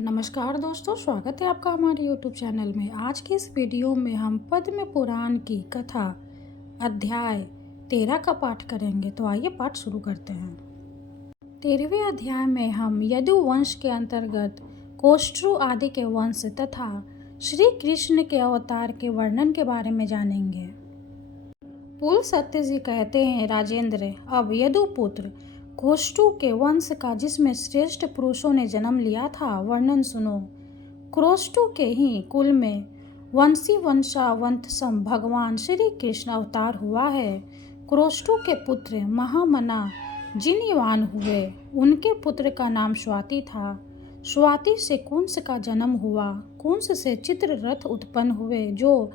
नमस्कार दोस्तों, स्वागत है आपका हमारे YouTube चैनल में। आज की इस वीडियो में हम पद्म पुराण की कथा अध्याय 13 का पाठ करेंगे। तो आइए पाठ शुरू करते हैं। 13वें अध्याय में हम यदु वंश के अंतर्गत कोष्ठ्रु आदि के वंश तथा श्री कृष्ण के अवतार के वर्णन के बारे में जानेंगे। पुल सत्य जी कहते हैं, राजेंद्र, अब यदु पुत्र कोष्ठु के वंश का जिसमें श्रेष्ठ पुरुषों ने जन्म लिया था वर्णन सुनो। कोष्ठु के ही कुल में वंशी वंशावंत सम भगवान श्री कृष्ण अवतार हुआ है। कोष्ठु के पुत्र महामना जिनिवान हुए। उनके पुत्र का नाम स्वाति था। स्वाति से कुंस का जन्म हुआ। कुंस से चित्ररथ उत्पन्न हुए जो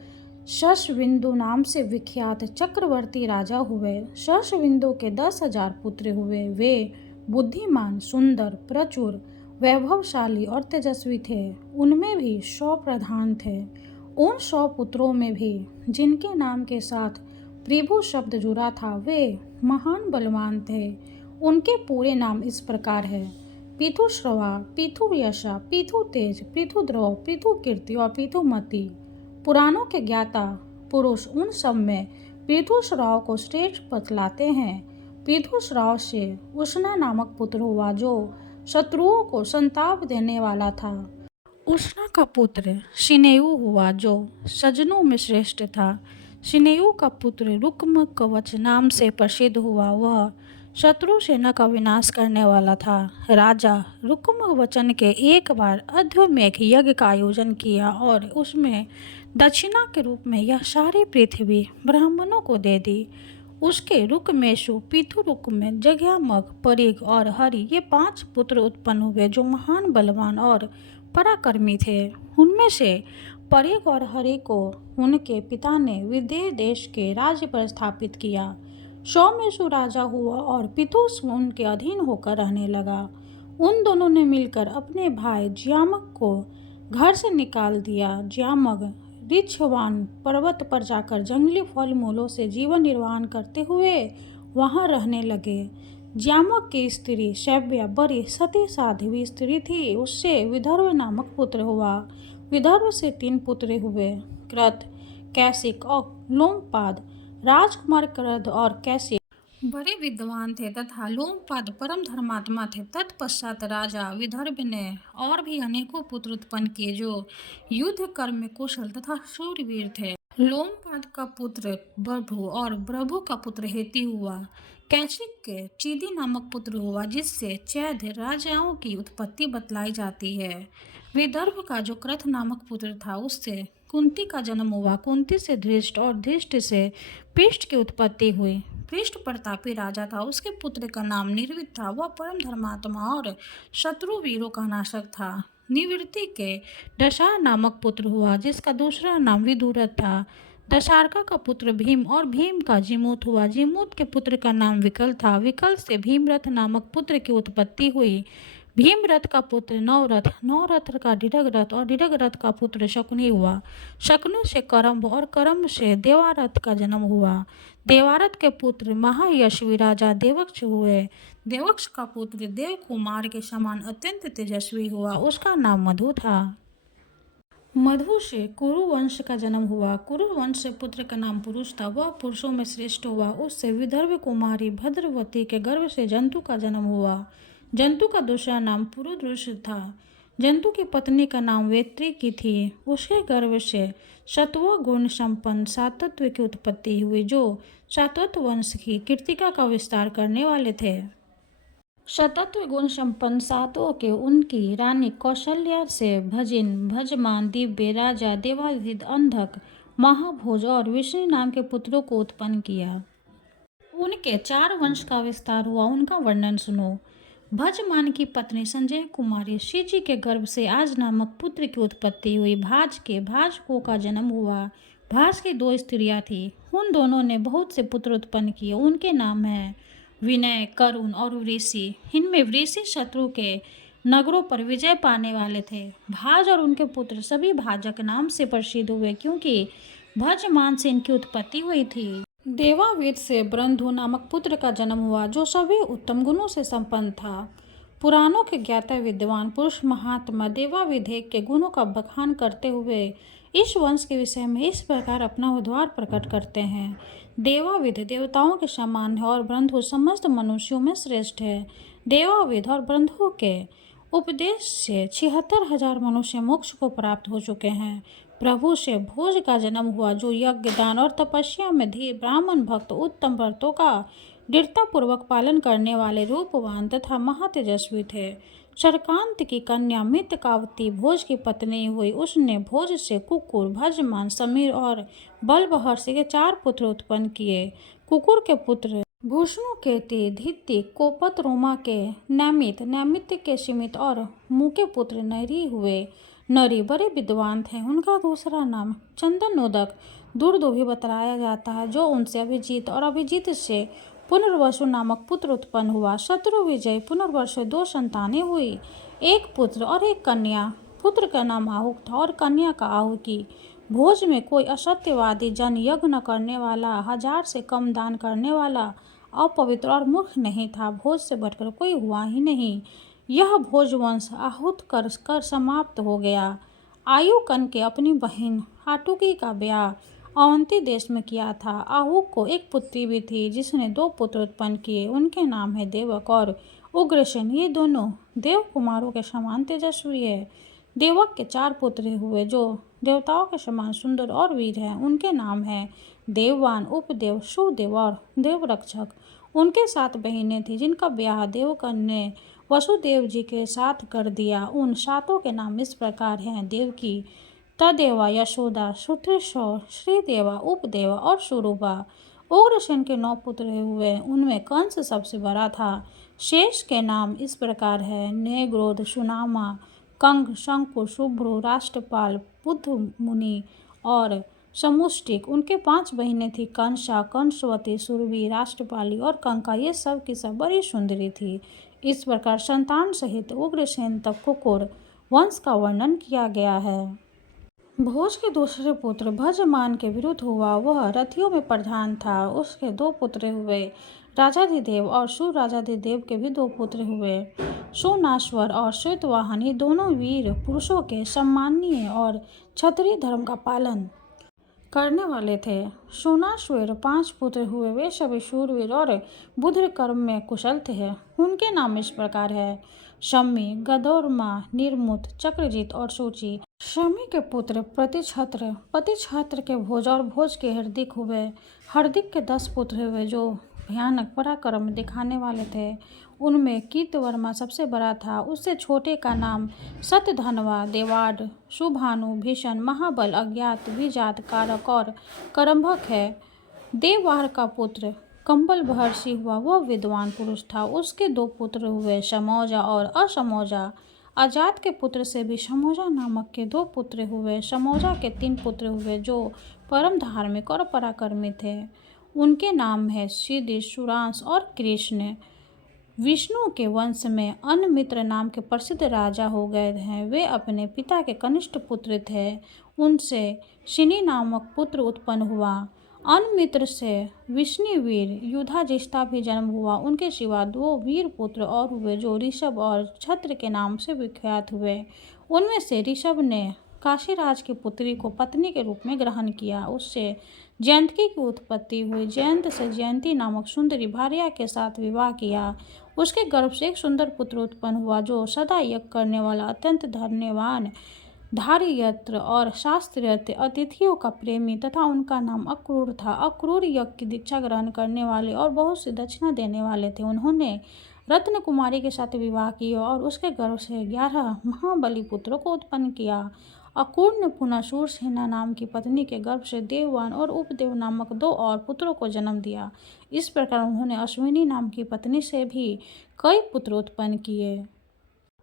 शशबिंदु नाम से विख्यात चक्रवर्ती राजा हुए। शशबिंदु के 10,000 पुत्र हुए। वे बुद्धिमान, सुंदर, प्रचुर, वैभवशाली और तेजस्वी थे। उनमें भी 100 प्रधान थे। उन 100 पुत्रों में भी जिनके नाम के साथ प्रभु शब्द जुड़ा था वे महान बलवान थे। उनके पूरे नाम इस प्रकार है: पृथुश्रवा, पृथुयशा, पृथुतेज, पृथुद्रव, पृथुकीर्ति और पृथुमति। पुराणों के ज्ञाता पुरुष उन सब में पृथुश्रव को श्रेष्ठ बतलाते हैं। पृथुश्रव से उष्णा नामक पुत्र हुआ जो शत्रुओं को संताप देने वाला था। उष्णा का पुत्र शिनेयु हुआ जो सजनों में श्रेष्ठ था। शिनेयु का पुत्र रुक्म कवच नाम से प्रसिद्ध हुआ। वह शत्रु सेना का विनाश करने वाला था। राजा रुक्म वचन के एक बार अश्वमेध यज्ञ का आयोजन किया और उसमें दक्षिणा के रूप में यह सारी पृथ्वी ब्राह्मणों को दे दी। उसके रुक्मेशु, पृथुरुक्म, जघ्यामघ, परिघ और हरि ये 5 पुत्र उत्पन्न हुए जो महान बलवान और पराक्रमी थे। उनमें से परिघ और हरि को उनके पिता ने विदेह देश के राज्य पर स्थापित किया। सौमेशु राजा हुआ और पितुस उनके अधीन होकर रहने लगा। उन दोनों ने मिलकर अपने भाई ज्यामक को घर से निकाल दिया। ज्यामक ऋक्षवान पर्वत पर जाकर जंगली फल मूलों से जीवन निर्वाह करते हुए वहां रहने लगे। ज्यामक की स्त्री शैव्या बड़ी सती साध्वी स्त्री थी। उससे विदर्भ नामक पुत्र हुआ। विदर्भ से 3 पुत्र हुए, कृत, कैसिक और लोमपाद। राजकुमार कृत और कैसिक बड़े विद्वान थे तथा लोमपाद परम धर्मात्मा थे। तत्पश्चात राजा विदर्भ ने और भी अनेकों पुत्र उत्पन्न किए जो युद्ध कर्म में कुशल तथा शूरवीर थे। लोमपाद का पुत्र प्रभु और प्रभु का पुत्र हेति हुआ। कैसिक के चीदी नामक पुत्र हुआ जिससे चैद्य राजाओं की उत्पत्ति बतलाई जाती है। विदर्भ का जो कृत नामक पुत्र था उससे कुंती का जन्म हुआ। कुंती से धृष्ट और धृष्ट से पृष्ठ की उत्पत्ति हुई। पृष्ठ प्रतापी राजा था। उसके पुत्र का नाम निर्विद था। वह परम धर्मात्मा और शत्रु वीरों का नाशक था। निवृत्ति के दशार नामक पुत्र हुआ जिसका दूसरा नाम विदुरथ था। दशारका का पुत्र भीम और भीम का जिमूत हुआ। जिमूत के पुत्र का नाम विकल था। विकल से भीमरथ नामक पुत्र की उत्पत्ति हुई। भीमरथ का पुत्र नवरथ, नवरथ का डिडगरथ और डिडगरथ का पुत्र शकुनि हुआ। शकुनि से करम्ब और करम्ब से देवारथ का जन्म हुआ। देवारथ के पुत्र महायशवी राजा देवक्ष हुए। देवक्ष का पुत्र देव कुमार के समान अत्यंत तेजस्वी हुआ। उसका नाम मधु था। मधु से कुरु वंश का जन्म हुआ। कुरु वंश से पुत्र का नाम पुरुष था। वह पुरुषों में श्रेष्ठ हुआ। उससे विदर्भ कुमारी भद्रवती के गर्भ से जंतु का जन्म हुआ। जंतु का दूसरा नाम पुरुद्रुष था। जंतु की पत्नी का नाम वेत्री की थी। उसके गर्भ से सत्व गुण संपन्न सातत्व की उत्पत्ति हुई जो सातत्व वंश की कीर्तिका का विस्तार करने वाले थे। सतत्व गुण संपन्न सातों के उनकी रानी कौशल्या से भजिन, भजमान, दिव्य, राजा, देवाधिद, अंधक, महाभोज और विष्णु नाम के पुत्रों को उत्पन्न किया। उनके 4 वंश का विस्तार हुआ। उनका वर्णन सुनो। भजमान की पत्नी संजय कुमारी शिची के गर्भ से आज नामक पुत्र की उत्पत्ति हुई। भाजको का जन्म हुआ। भाज की 2 स्त्रियां थी। उन दोनों ने बहुत से पुत्र उत्पन्न किए। उनके नाम हैं विनय, करुण और वृषि। इनमें वृषि शत्रु के नगरों पर विजय पाने वाले थे। भाज और उनके पुत्र सभी भाजक नाम से प्रसिद्ध हुए क्योंकि भजमान से इनकी उत्पत्ति हुई थी। देवावीत से ब्रंधु नामक पुत्र का जन्म हुआ जो सभी उत्तम गुणों से संपन्न था। पुराणों के ज्ञाता विद्वान पुरुष महात्मा देवाविदेव के गुणों का बखान करते हुए इस वंश के विषय में इस प्रकार अपना उद्गार प्रकट करते हैं। देवाविद देवताओं के समान है और ब्रह्मु समस्त मनुष्यों में श्रेष्ठ है। देवाविद और ब्रह्मु के उपदेश से 76,000 मनुष्य मोक्ष को प्राप्त हो चुके हैं। प्रभु से भोज का जन्म हुआ, जो यज्ञ दान और तपस्या में धीर ब्राह्मण भक्त उत्तम व्रतों का दृढ़तापूर्वक पालन करने वाले रूपवान तथा महातेजस्वी थे। शरकांत की कन्या मित्रकावती भोज की पत्नी हुई। उसने भोज से कुकुर, भजमान, समीर और बलबहर्षि के 4 पुत्र उत्पन्न किए। कुकुर के पुत्र भूषणु के धिति, कोपत रोमा के नैमित, नैमित्य के सीमित और मुँह के पुत्र नरी हुए। नरी बड़े विद्वान थे। उनका दूसरा नाम चंदनोदक दुर्दोही बतलाया जाता है, जो उनसे अभिजीत और अभिजीत से पुनर्वसु नामक पुत्र उत्पन्न हुआ। शत्रु विजय पुनर्वसु 2 संतानें हुई, एक पुत्र और एक कन्या। पुत्र का नाम आहुक था और कन्या का आहुकी। भोज में कोई असत्यवादी, जन यज्ञ न करने वाला, 1000 से कम दान करने वाला, अपवित्र और मूर्ख नहीं था। भोज से बढ़कर कोई हुआ ही नहीं। यह भोजवंश आहूत कर समाप्त हो गया। आयुकन के अपनी बहन आटुकी का ब्याह अवंती देश में किया था। आहुक को एक पुत्री भी थी, जिसने 2 पुत्र उत्पन्न किए। उनके नाम है देवक और उग्रसेन। ये दोनों देव कुमारों के समान तेजस्वी है। देवक के 4 पुत्र हुए, जो देवताओं के समान सुंदर और वीर हैं। उनके नाम हैं देववान, उपदेव, सुदेव और देवरक्षक। उनके 7 बहिनें थीं, जिनका ब्याह देवकन ने वसुदेव जी के साथ कर दिया। उन 7 के नाम इस प्रकार हैं: देवकी, तदेवा, यशोदा, सुतृषौ, श्रीदेवा, उपदेवा और सुरूपा। उग्रसेन के 9 पुत्र हुए। उनमें कंस सबसे बड़ा था। शेष के नाम इस प्रकार है: नेग्रोध, सुनामा, कंग, शंकुर, शुभ्रु, राष्ट्रपाल, बुद्ध मुनि और समुष्टिक। उनके 5 बहिनें थीं: कंसा, कंसवती, सुरभि, राष्ट्रपाली और कंका। ये सब की सब बड़ी सुंदरी थी। इस प्रकार संतान सहित उग्रसेन तक कुकुर वंश का वर्णन किया गया है। भोज के दूसरे पुत्र भजमान के विरुद्ध हुआ। वह रथियों में प्रधान था। उसके 2 पुत्र हुए, राजाधिदेव और सुराजाधिदेव के भी 2 पुत्र हुए, सोनाश्वर और श्वेतवाहन। ये दोनों वीर पुरुषों के सम्मानीय और क्षत्रिय धर्म का पालन करने वाले थे। सोनाश्वर 5 पुत्र हुए। वे सभी शूरवीर और बुद्ध कर्म में कुशल थे। उनके नाम इस प्रकार है: शमी, गदोरमा, निर्मुत, चक्रजीत और सूची। शमी के पुत्र प्रतिछत्र, प्रतिछत्र के भोज और भोज के हर्दिक हुए। हर्दिक के 10 पुत्र हुए, जो भयानक पराक्रम दिखाने वाले थे। उनमें कीर्तिवर्मा सबसे बड़ा था। उससे छोटे का नाम सत्यधनवा, देवाड, शुभानु, भीषण, महाबल, अज्ञात, विजात, कारक और करंभक है। देववार का पुत्र कंबल महर्षि हुआ। वह विद्वान पुरुष था। उसके 2 पुत्र हुए, समौजा और असमौजा। अजात के पुत्र से भी समौजा नामक के 2 पुत्र हुए। समौजा के 3 पुत्र हुए, जो परम धार्मिक और पराक्रमी थे। उनके नाम है सिद्धि, सुरांश और कृष्ण। विष्णु के वंश में अनमित्र नाम के प्रसिद्ध राजा हो गए हैं। वे अपने पिता के कनिष्ठ पुत्र थे। उनसे शिनी नामक पुत्र उत्पन्न हुआ। अनमित्र से विष्णुवीर युधाजिष्ठा भी जन्म हुआ। उनके सिवा 2 वीर पुत्र और हुए, जो ऋषभ और छत्र के नाम से विख्यात हुए। उनमें से ऋषभ ने काशीराज की पुत्री को पत्नी के रूप में ग्रहण किया। उससे जयंती की उत्पत्ति हुई। जयंत से जयंती नामक सुंदरी भार्या के साथ विवाह किया। उसके गर्भ से एक सुंदर पुत्र उत्पन्न हुआ, जो सदा यज्ञ करने वाला, अत्यंत धन्यवान, धार्यत्र और शास्त्रयत्र, अतिथियों का प्रेमी तथा उनका नाम अक्रूर था। अक्रूर यज्ञ की दीक्षा ग्रहण करने वाले और बहुत सी दक्षिणा देने वाले थे। उन्होंने रत्न कुमारी के साथ विवाह किया और उसके गर्भ से 11 महाबली पुत्रों को उत्पन्न किया। अक्रूर ने पुनः शूरसेना नाम की पत्नी के गर्भ से देववान और उपदेव नामक 2 और पुत्रों को जन्म दिया। इस प्रकार उन्होंने अश्विनी नाम की पत्नी से भी कई पुत्र उत्पन्न किए।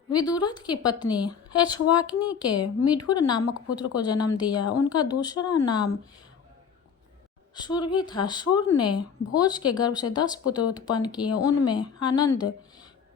विदुरथ की पत्नी ऐक्ष्वाकिनी के मिठुर नामक पुत्र को जन्म दिया। उनका दूसरा नाम सूर भी था। सूर ने भोज के गर्भ से 10 पुत्र उत्पन्न किए। उनमें आनंद,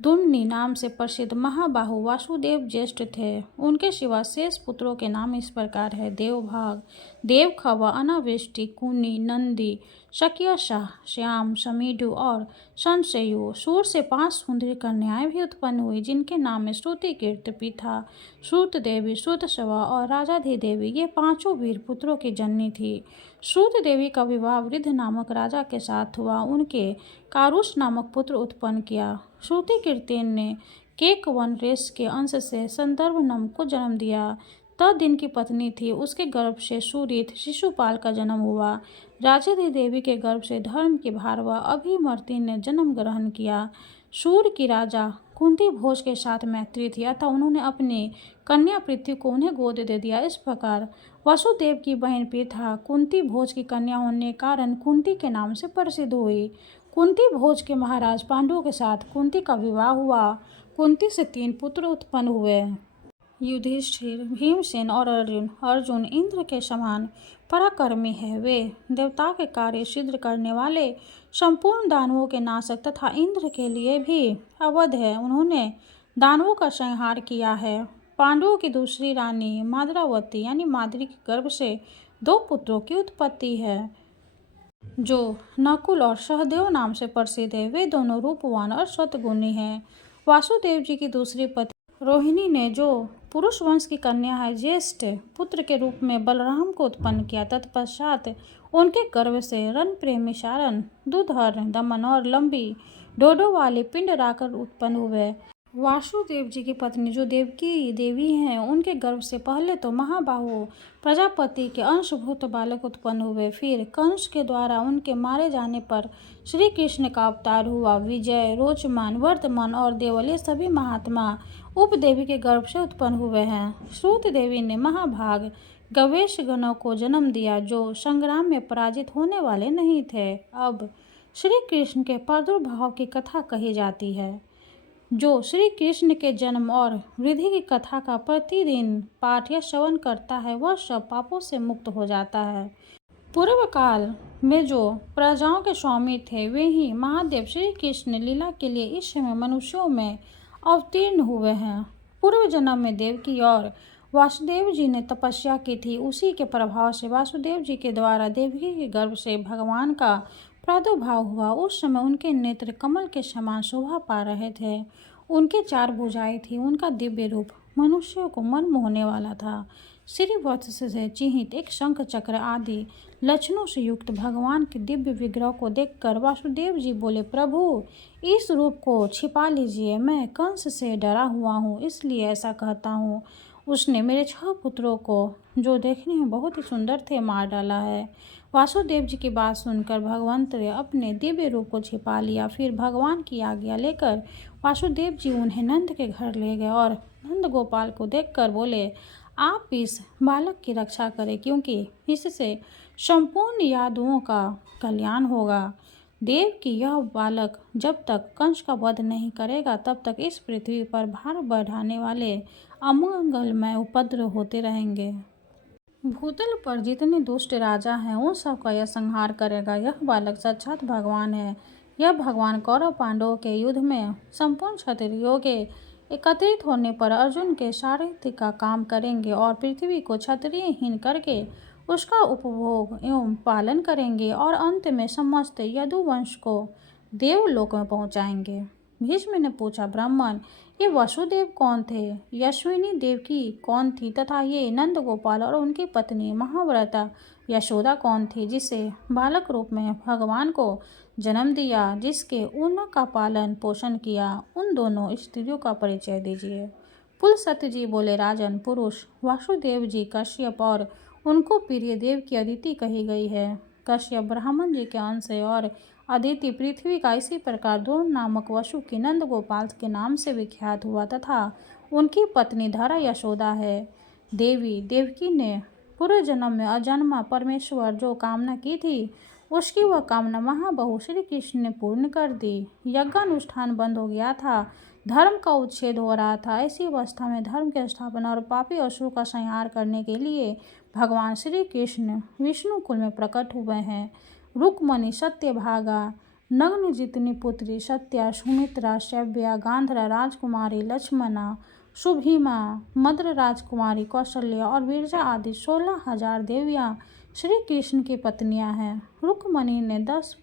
दुम्नी नाम से प्रसिद्ध महाबाहु वासुदेव ज्येष्ठ थे। उनके सिवा शेष पुत्रों के नाम इस प्रकार है: देवभाग, देवखवा, अनावृष्टि, कुनी, नंदी, शक्यशाह, श्याम, समीडु और संशयु। सूर से 5 सुंदरी कन्याएं भी उत्पन्न हुई, जिनके नाम में श्रुतिकीर्ति, पीथा, श्रुत देवी, श्रुतशवा और राजाधिदेवी, ये 5 वीर पुत्रों की जननी थी। श्रुत देवी का विवाह वृद्ध नामक राजा के साथ हुआ। उनके कारुष नामक पुत्र उत्पन्न किया। श्रुतिकीर्ति ने केकवन रेस के अंश से संदर्भनम को जन्म दिया। दिन की पत्नी थी, उसके गर्भ से सुरीथ शिशुपाल का जन्म हुआ। राजाधिदेवी के गर्भ से धर्म की भारवा अभिमर्ति ने जन्म ग्रहण किया। सूर की राजा कुंती भोज के साथ मैत्री थी, अतः उन्होंने अपनी कन्या पृथ्वी को उन्हें गोद दे दिया। इस प्रकार वसुदेव की बहन पृथा कुंती भोज की कन्या होने के कारण कुंती के नाम से प्रसिद्ध हुई। कुंती भोज के महाराज पांडुओं के साथ कुंती का विवाह हुआ। कुंती से 3 पुत्र उत्पन्न हुए: युधिष्ठिर, भीमसेन और अर्जुन। अर्जुन इंद्र के समान पराक्रमी है। वे देवता के कार्य सिद्ध करने वाले, संपूर्ण दानवों के नाशक तथा इंद्र के लिए भी अवध है। उन्होंने दानवों का संहार किया है। पांडवों की दूसरी रानी माद्रावती यानी माद्री के गर्भ से 2 पुत्रों की उत्पत्ति है, जो नकुल और सहदेव नाम से प्रसिद्ध है। वे दोनों रूपवान और सद्गुणी हैं। वासुदेव जी की दूसरी पत्नी रोहिणी ने, जो पुरुष वंश की कन्या है, ज्येष्ठ पुत्र के रूप में बलराम को उत्पन्न किया। तत्पश्चात उनके गर्भ से रणप्रेमी सारण, दुधर, दमन और लंबी डोडों वाले पिंडराकर उत्पन्न हुए। वासुदेव जी की पत्नी जो देवकी देवी हैं, उनके गर्भ से पहले तो महाबाहु प्रजापति के अंशभूत बालक उत्पन्न हुए। फिर कंस के द्वारा उनके मारे जाने पर श्री कृष्ण का अवतार हुआ। विजय, रोचमान, वर्धमान और देवल ये सभी महात्मा उपदेवी के गर्भ से उत्पन्न हुए हैं। श्रुत देवी ने महाभाग गवेश गणों को जन्म दिया, जो संग्राम में पराजित होने वाले नहीं थे। अब श्री कृष्ण के प्रादुर्भाव की कथा कही जाती है। जो श्री कृष्ण के जन्म और वृद्धि की कथा का प्रतिदिन पाठ या श्रवण करता है, वह सब पापों से मुक्त हो जाता है। पूर्व काल में जो प्रजाओं के स्वामी थे, वे ही महादेव श्री कृष्ण लीला के लिए इस समय मनुष्यों में अवतीर्ण हुए हैं। पूर्व जन्म में देवकी और वासुदेव जी ने तपस्या की थी। उसी के प्रभाव से वासुदेव जी के द्वारा देवकी के गर्भ से भगवान का प्रादुर्भाव हुआ। उस समय उनके नेत्र कमल के समान शोभा पा रहे थे। उनके 4 भुजाएं थी। उनका दिव्य रूप मनुष्यों को मन मोहने वाला था। श्री वत्स से चिन्हित एक शंख चक्र आदि लक्षणों से युक्त भगवान के दिव्य विग्रह को देखकर वासुदेव जी बोले, प्रभु इस रूप को छिपा लीजिए, मैं कंस से डरा हुआ हूँ, इसलिए ऐसा कहता हूँ। उसने मेरे 6 पुत्रों को, जो देखने में बहुत ही सुंदर थे, मार डाला है। वासुदेव जी की बात सुनकर भगवंत ने अपने दिव्य रूप को छिपा लिया। फिर भगवान की आज्ञा लेकर वासुदेव जी उन्हें नंद के घर ले गए और नंद गोपाल को देखकर बोले, आप इस बालक की रक्षा करें, क्योंकि इससे संपूर्ण यादवों का कल्याण होगा। देव की यह बालक जब तक कंस का वध नहीं करेगा, तब तक इस पृथ्वी पर भार बढ़ाने वाले अमंगलमय उपद्रव होते रहेंगे। भूतल पर जितने दुष्ट राजा हैं, उन सबका यह संहार करेगा। यह बालक साक्षात भगवान है। यह भगवान कौरव पांडवों के युद्ध में संपूर्ण क्षत्रियों के एकत्रित होने पर अर्जुन के सारथी का काम करेंगे और पृथ्वी को क्षत्रियहीन करके उसका उपभोग एवं पालन करेंगे और अंत में समस्त यदुवंश को देवलोक में पहुंचाएंगे। भीष्म ने पूछा, ब्राह्मण, ये वसुदेव कौन थे? यशस्विनी देवकी कौन थी? तथा ये नंद गोपाल और उनकी पत्नी महाव्रता यशोदा कौन थी, जिसे बालक रूप में भगवान को जन्म दिया, जिसके उनका पालन पोषण किया? उन दोनों स्त्रियों का परिचय दीजिए। पुलस्त्य जी बोले, राजन, पुरुष वासुदेव जी कश्यप और उनको प्रिय देव की अदिति कही गई है। कश्यप ब्राह्मण जी के अंश है और अदिति पृथ्वी का इसी प्रकार द्रोण नामक वसु की नंद गोपाल के नाम से विख्यात हुआ तथा उनकी पत्नी धरा यशोदा है। देवी देवकी ने पूर्व जन्म में अजन्मा परमेश्वर जो कामना की थी, उसकी वह कामना महाबहु श्री कृष्ण ने पूर्ण कर दी। यज्ञानुष्ठान बंद हो गया था, धर्म का उच्छेद हो रहा था। ऐसी अवस्था में धर्म की स्थापना और पापी असुरों का संहार करने के लिए भगवान श्री कृष्ण विष्णु कुल में प्रकट हुए हैं। रुक्मणी, सत्यभागा, नग्न जितनी पुत्री सत्या, सुमित्रा, शैव्या, गांधारा राजकुमारी, लक्ष्मणा, शुभिमा, मद्र राजकुमारी, कौशल्या और विरजा आदि 16,000 देवियां श्री कृष्ण की पत्नियां हैं। रुक्मणी ने 10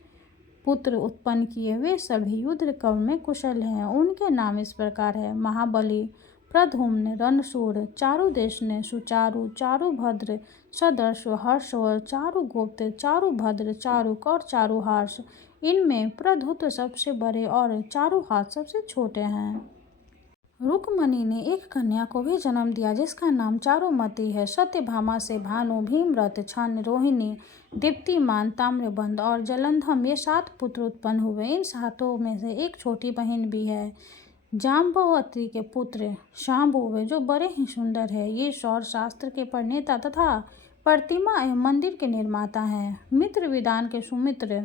पुत्र उत्पन्न किए। वे सभी युद्ध कर्म में कुशल हैं। उनके नाम इस प्रकार है: महाबली, प्रद्युम्न, रणशूर, चारुदेशने, सुचारु, चारुभद्र, सदर्श, हर्षवर, चारुगुप्त, चारुभद्र, चारुक और चारुहास। इनमें प्रद्युत सबसे बड़े और चारुहास सबसे छोटे हैं। रुक्मणी ने एक कन्या को भी जन्म दिया जिसका नाम चारुमती है। सत्यभामा से भानु, भीमरथ, छन्न, रोहिणी, दीप्तिमान, ताम्रबंध और जलंधम ये 7 पुत्र उत्पन्न हुए। इन 7 में से एक छोटी बहन भी है। जाम्बवती के पुत्र शांबु हुए जो बड़े ही सुंदर है। ये सौर शास्त्र के प्रणेता तथा प्रतिमा एवं मंदिर के निर्माता हैं। मित्र विदान के सुमित्र,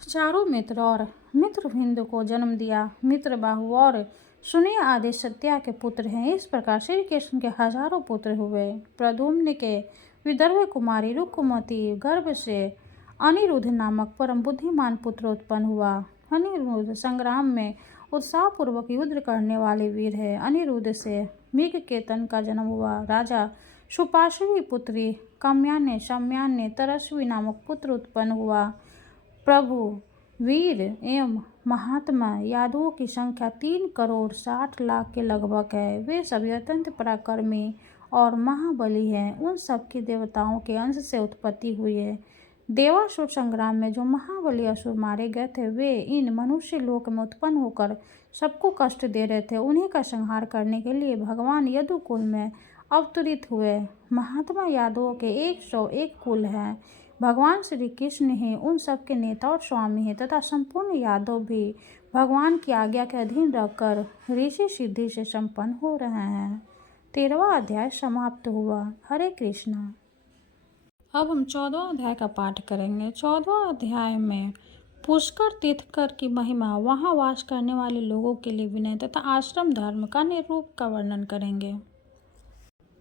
चारुमित्र और मित्रविंद को जन्म दिया। मित्रबाहु और सुनिय आदि सत्या के पुत्र हैं। इस प्रकार श्री कृष्ण के हजारों पुत्र हुए। प्रद्युम्न के विदर्भ कुमारी रुक्मती गर्भ से अनिरुद्ध नामक परम बुद्धिमान पुत्र उत्पन्न हुआ। अनिरुद्ध संग्राम में उत्साहपूर्वक युद्ध करने वाले वीर है। अनिरुद्ध से मेघकेतन का जन्म हुआ। राजा सुपार्श्वी पुत्री काम्याने, सम्याने, तरस्वी नामक पुत्र उत्पन्न हुआ। प्रभु वीर एवं महात्मा यादवों की संख्या 3,60,00,000 के लगभग है। वे सभी अत्यंत पराक्रमी और महाबली हैं। उन सबकी देवताओं के अंश से उत्पत्ति हुई है। देवासुर संग्राम में जो महाबली असुर मारे गए थे वे इन मनुष्य लोक में उत्पन्न होकर सबको कष्ट दे रहे थे। उन्हीं का संहार करने के लिए भगवान यदुकुल में अवतरित हुए। महात्मा यादवों के 101 कुल हैं। भगवान श्री कृष्ण ही उन सब के नेता और स्वामी हैं तथा संपूर्ण यादव भी भगवान की आज्ञा के अधीन रहकर ऋषि सिद्धि से संपन्न हो रहे हैं। 13वां अध्याय समाप्त हुआ। हरे कृष्णा। अब हम 14वां अध्याय का पाठ करेंगे। 14वां अध्याय में पुष्कर तीर्थकर की महिमा, वहाँ वास करने वाले लोगों के लिए विनय तथा आश्रम धर्म का निरूप का वर्णन करेंगे।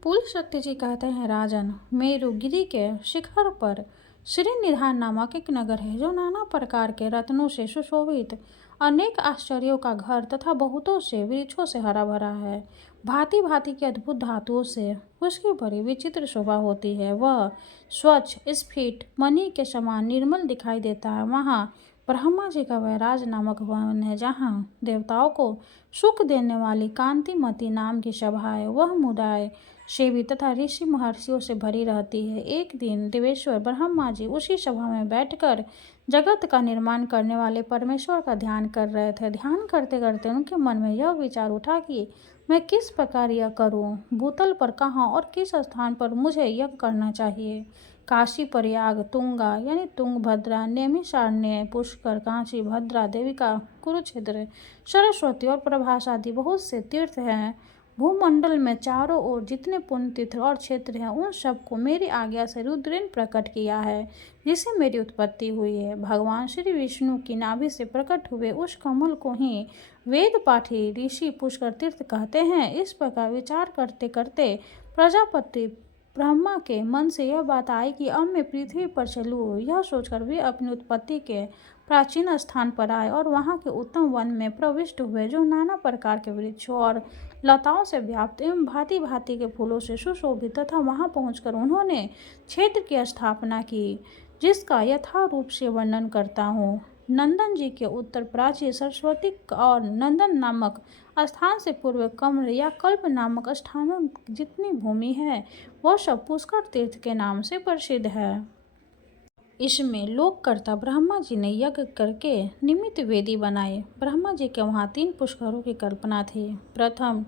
पुलशक्ति जी कहते हैं, राजन, मेरुगिरी के शिखर पर श्रीनिधान नामक एक नगर है जो नाना प्रकार के रत्नों से सुशोभित, अनेक आश्चर्यों का घर तथा बहुतों से वृक्षों से हरा भरा है। भांति भांति के अद्भुत धातुओं से उसकी बड़ी विचित्र शोभा होती है। वह स्वच्छ, स्फटिक मणि के समान निर्मल दिखाई देता है। वहाँ ब्रह्मा जी का वैराज नामक भवन है जहाँ देवताओं को सुख देने वाली कांतिमती नाम की सभा है। वह मुदाय सेवी तथा ऋषि महर्षियों से भरी रहती है। एक दिन देवेश्वर ब्रह्मा जी उसी सभा में बैठकर जगत का निर्माण करने वाले परमेश्वर का ध्यान कर रहे थे। ध्यान करते करते उनके मन में यह विचार उठा कि मैं किस प्रकार यह करूं, भूतल पर कहाँ और किस स्थान पर मुझे यज्ञ करना चाहिए। काशी, प्रयाग, तुंगा यानी तुंगभद्रा, नैमिषारण्य, पुष्कर, कांची, भद्रा, देविका, कुरुक्षेत्र, सरस्वती और प्रभास आदि बहुत से तीर्थ हैं। भूमंडल में चारों ओर जितने पुण्य तीर्थ और क्षेत्र हैं उन सबको मेरी आज्ञा से रुद्र ने प्रकट किया है जिससे मेरी उत्पत्ति हुई है। भगवान श्री विष्णु की नाभि से प्रकट हुए उस कमल को ही वेद पाठी ऋषि पुष्कर तीर्थ कहते हैं। इस प्रकार विचार करते करते प्रजापति ब्रह्मा के मन से यह बात आई कि अब मैं पृथ्वी पर चलूँ। यह सोचकर वे अपनी उत्पत्ति के प्राचीन स्थान पर आए और वहाँ के उत्तम वन में प्रविष्ट हुए जो नाना प्रकार के वृक्षों और लताओं से व्याप्त एवं भांति भांति के फूलों से सुशोभित तथा वहाँ पहुंचकर उन्होंने क्षेत्र की स्थापना की जिसका यथारूप से वर्णन करता हूँ। नंदन जी के उत्तर प्राचीन सरस्वती और नंदन नामक स्थान से पूर्व कम्र या कल्प नामक स्थानों जितनी भूमि है वह सब पुष्कर तीर्थ के नाम से प्रसिद्ध है। इसमें लोककर्ता ब्रह्मा जी ने यज्ञ करके निमित्त वेदी बनाए। ब्रह्मा जी के वहाँ 3 पुष्करों की कल्पना थी। प्रथम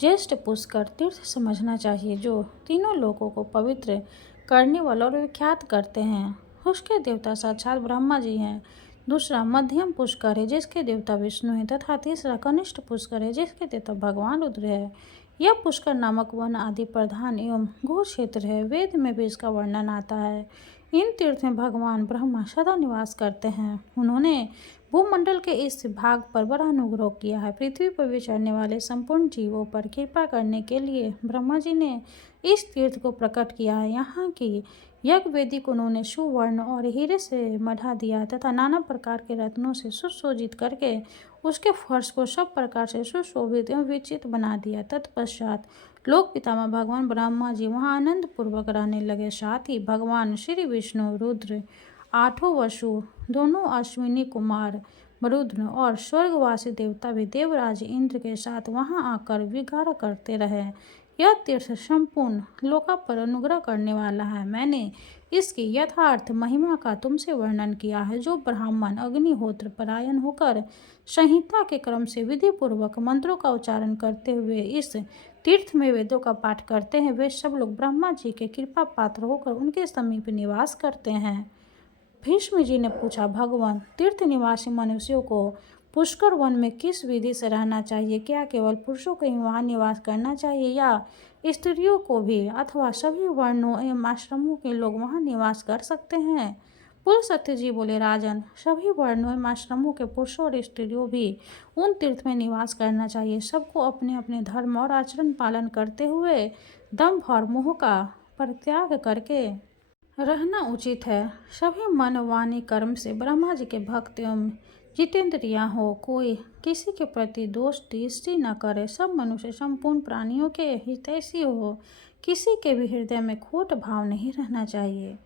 ज्येष्ठ पुष्कर तीर्थ समझना चाहिए जो तीनों लोगों को पवित्र करने वाला और विख्यात करते हैं। उसके देवता साक्षात ब्रह्मा जी हैं। दूसरा मध्यम पुष्कर है जिसके देवता विष्णु हैं तथा तीसरा कनिष्ठ पुष्कर है जिसके देवता भगवान रुद्र है। यह पुष्कर नामक वन आदि प्रधान एवं गो क्षेत्र है। वेद में भी इसका वर्णन आता है। इन तीर्थ में भगवान ब्रह्मा सदा निवास करते हैं। उन्होंने भूमंडल के इस भाग पर बड़ा अनुग्रह किया है। पृथ्वी पर विचरने वाले संपूर्ण जीवों पर कृपा करने के लिए ब्रह्मा जी ने इस तीर्थ को प्रकट किया है। यहाँ की यज्ञ वेदी को उन्होंने सुवर्ण और हीरे से मढ़ा दिया तथा नाना प्रकार के रत्नों से सुशोभित करके उसके फर्श को सब प्रकार से सुशोभित एवं विचित्र बना दिया। तत्पश्चात लोक पितामह भगवान ब्रह्मा जी वहाँ आनंद पूर्वक रहने लगे। साथ ही भगवान श्री विष्णु, रुद्र, आठों वसु, दोनों अश्विनी कुमार मरुद्न और स्वर्गवासी देवता भी देवराज इंद्र के साथ वहां आकर विहार करते रहे। यह तीर्थ संपूर्ण लोका पर अनुग्रह करने वाला है। मैंने इसकी यथार्थ महिमा का तुमसे वर्णन किया है। जो ब्राह्मण अग्निहोत्र परायण होकर संहिता के क्रम से विधि पूर्वक मंत्रों का उच्चारण करते हुए इस तीर्थ में वेदों का पाठ करते हैं, वे सब लोग ब्रह्मा जी के कृपा पात्र होकर उनके समीप निवास करते हैं। भीष्म जी ने पूछा, भगवान, तीर्थ निवासी मनुष्यों को पुष्कर वन में किस विधि से रहना चाहिए? क्या केवल पुरुषों को ही वहाँ निवास करना चाहिए या स्त्रियों को भी, अथवा सभी वर्णों एवं आश्रमों के लोग वहाँ निवास कर सकते हैं? पुलस्त्य जी बोले, राजन, सभी वर्णों एवं आश्रमों के पुरुषों और स्त्रियों भी उन तीर्थ में निवास करना चाहिए। सबको अपने अपने धर्म और आचरण पालन करते हुए दंभ और मोह का परित्याग करके रहना उचित है। सभी मन, वाणी, कर्म से ब्रह्मा जी के भक्त एवं जितेंद्रिया हो। कोई किसी के प्रति दोष दृष्टि न करे। सब मनुष्य संपूर्ण प्राणियों के हितैषी हो। किसी के भी हृदय में खोट भाव नहीं रहना चाहिए।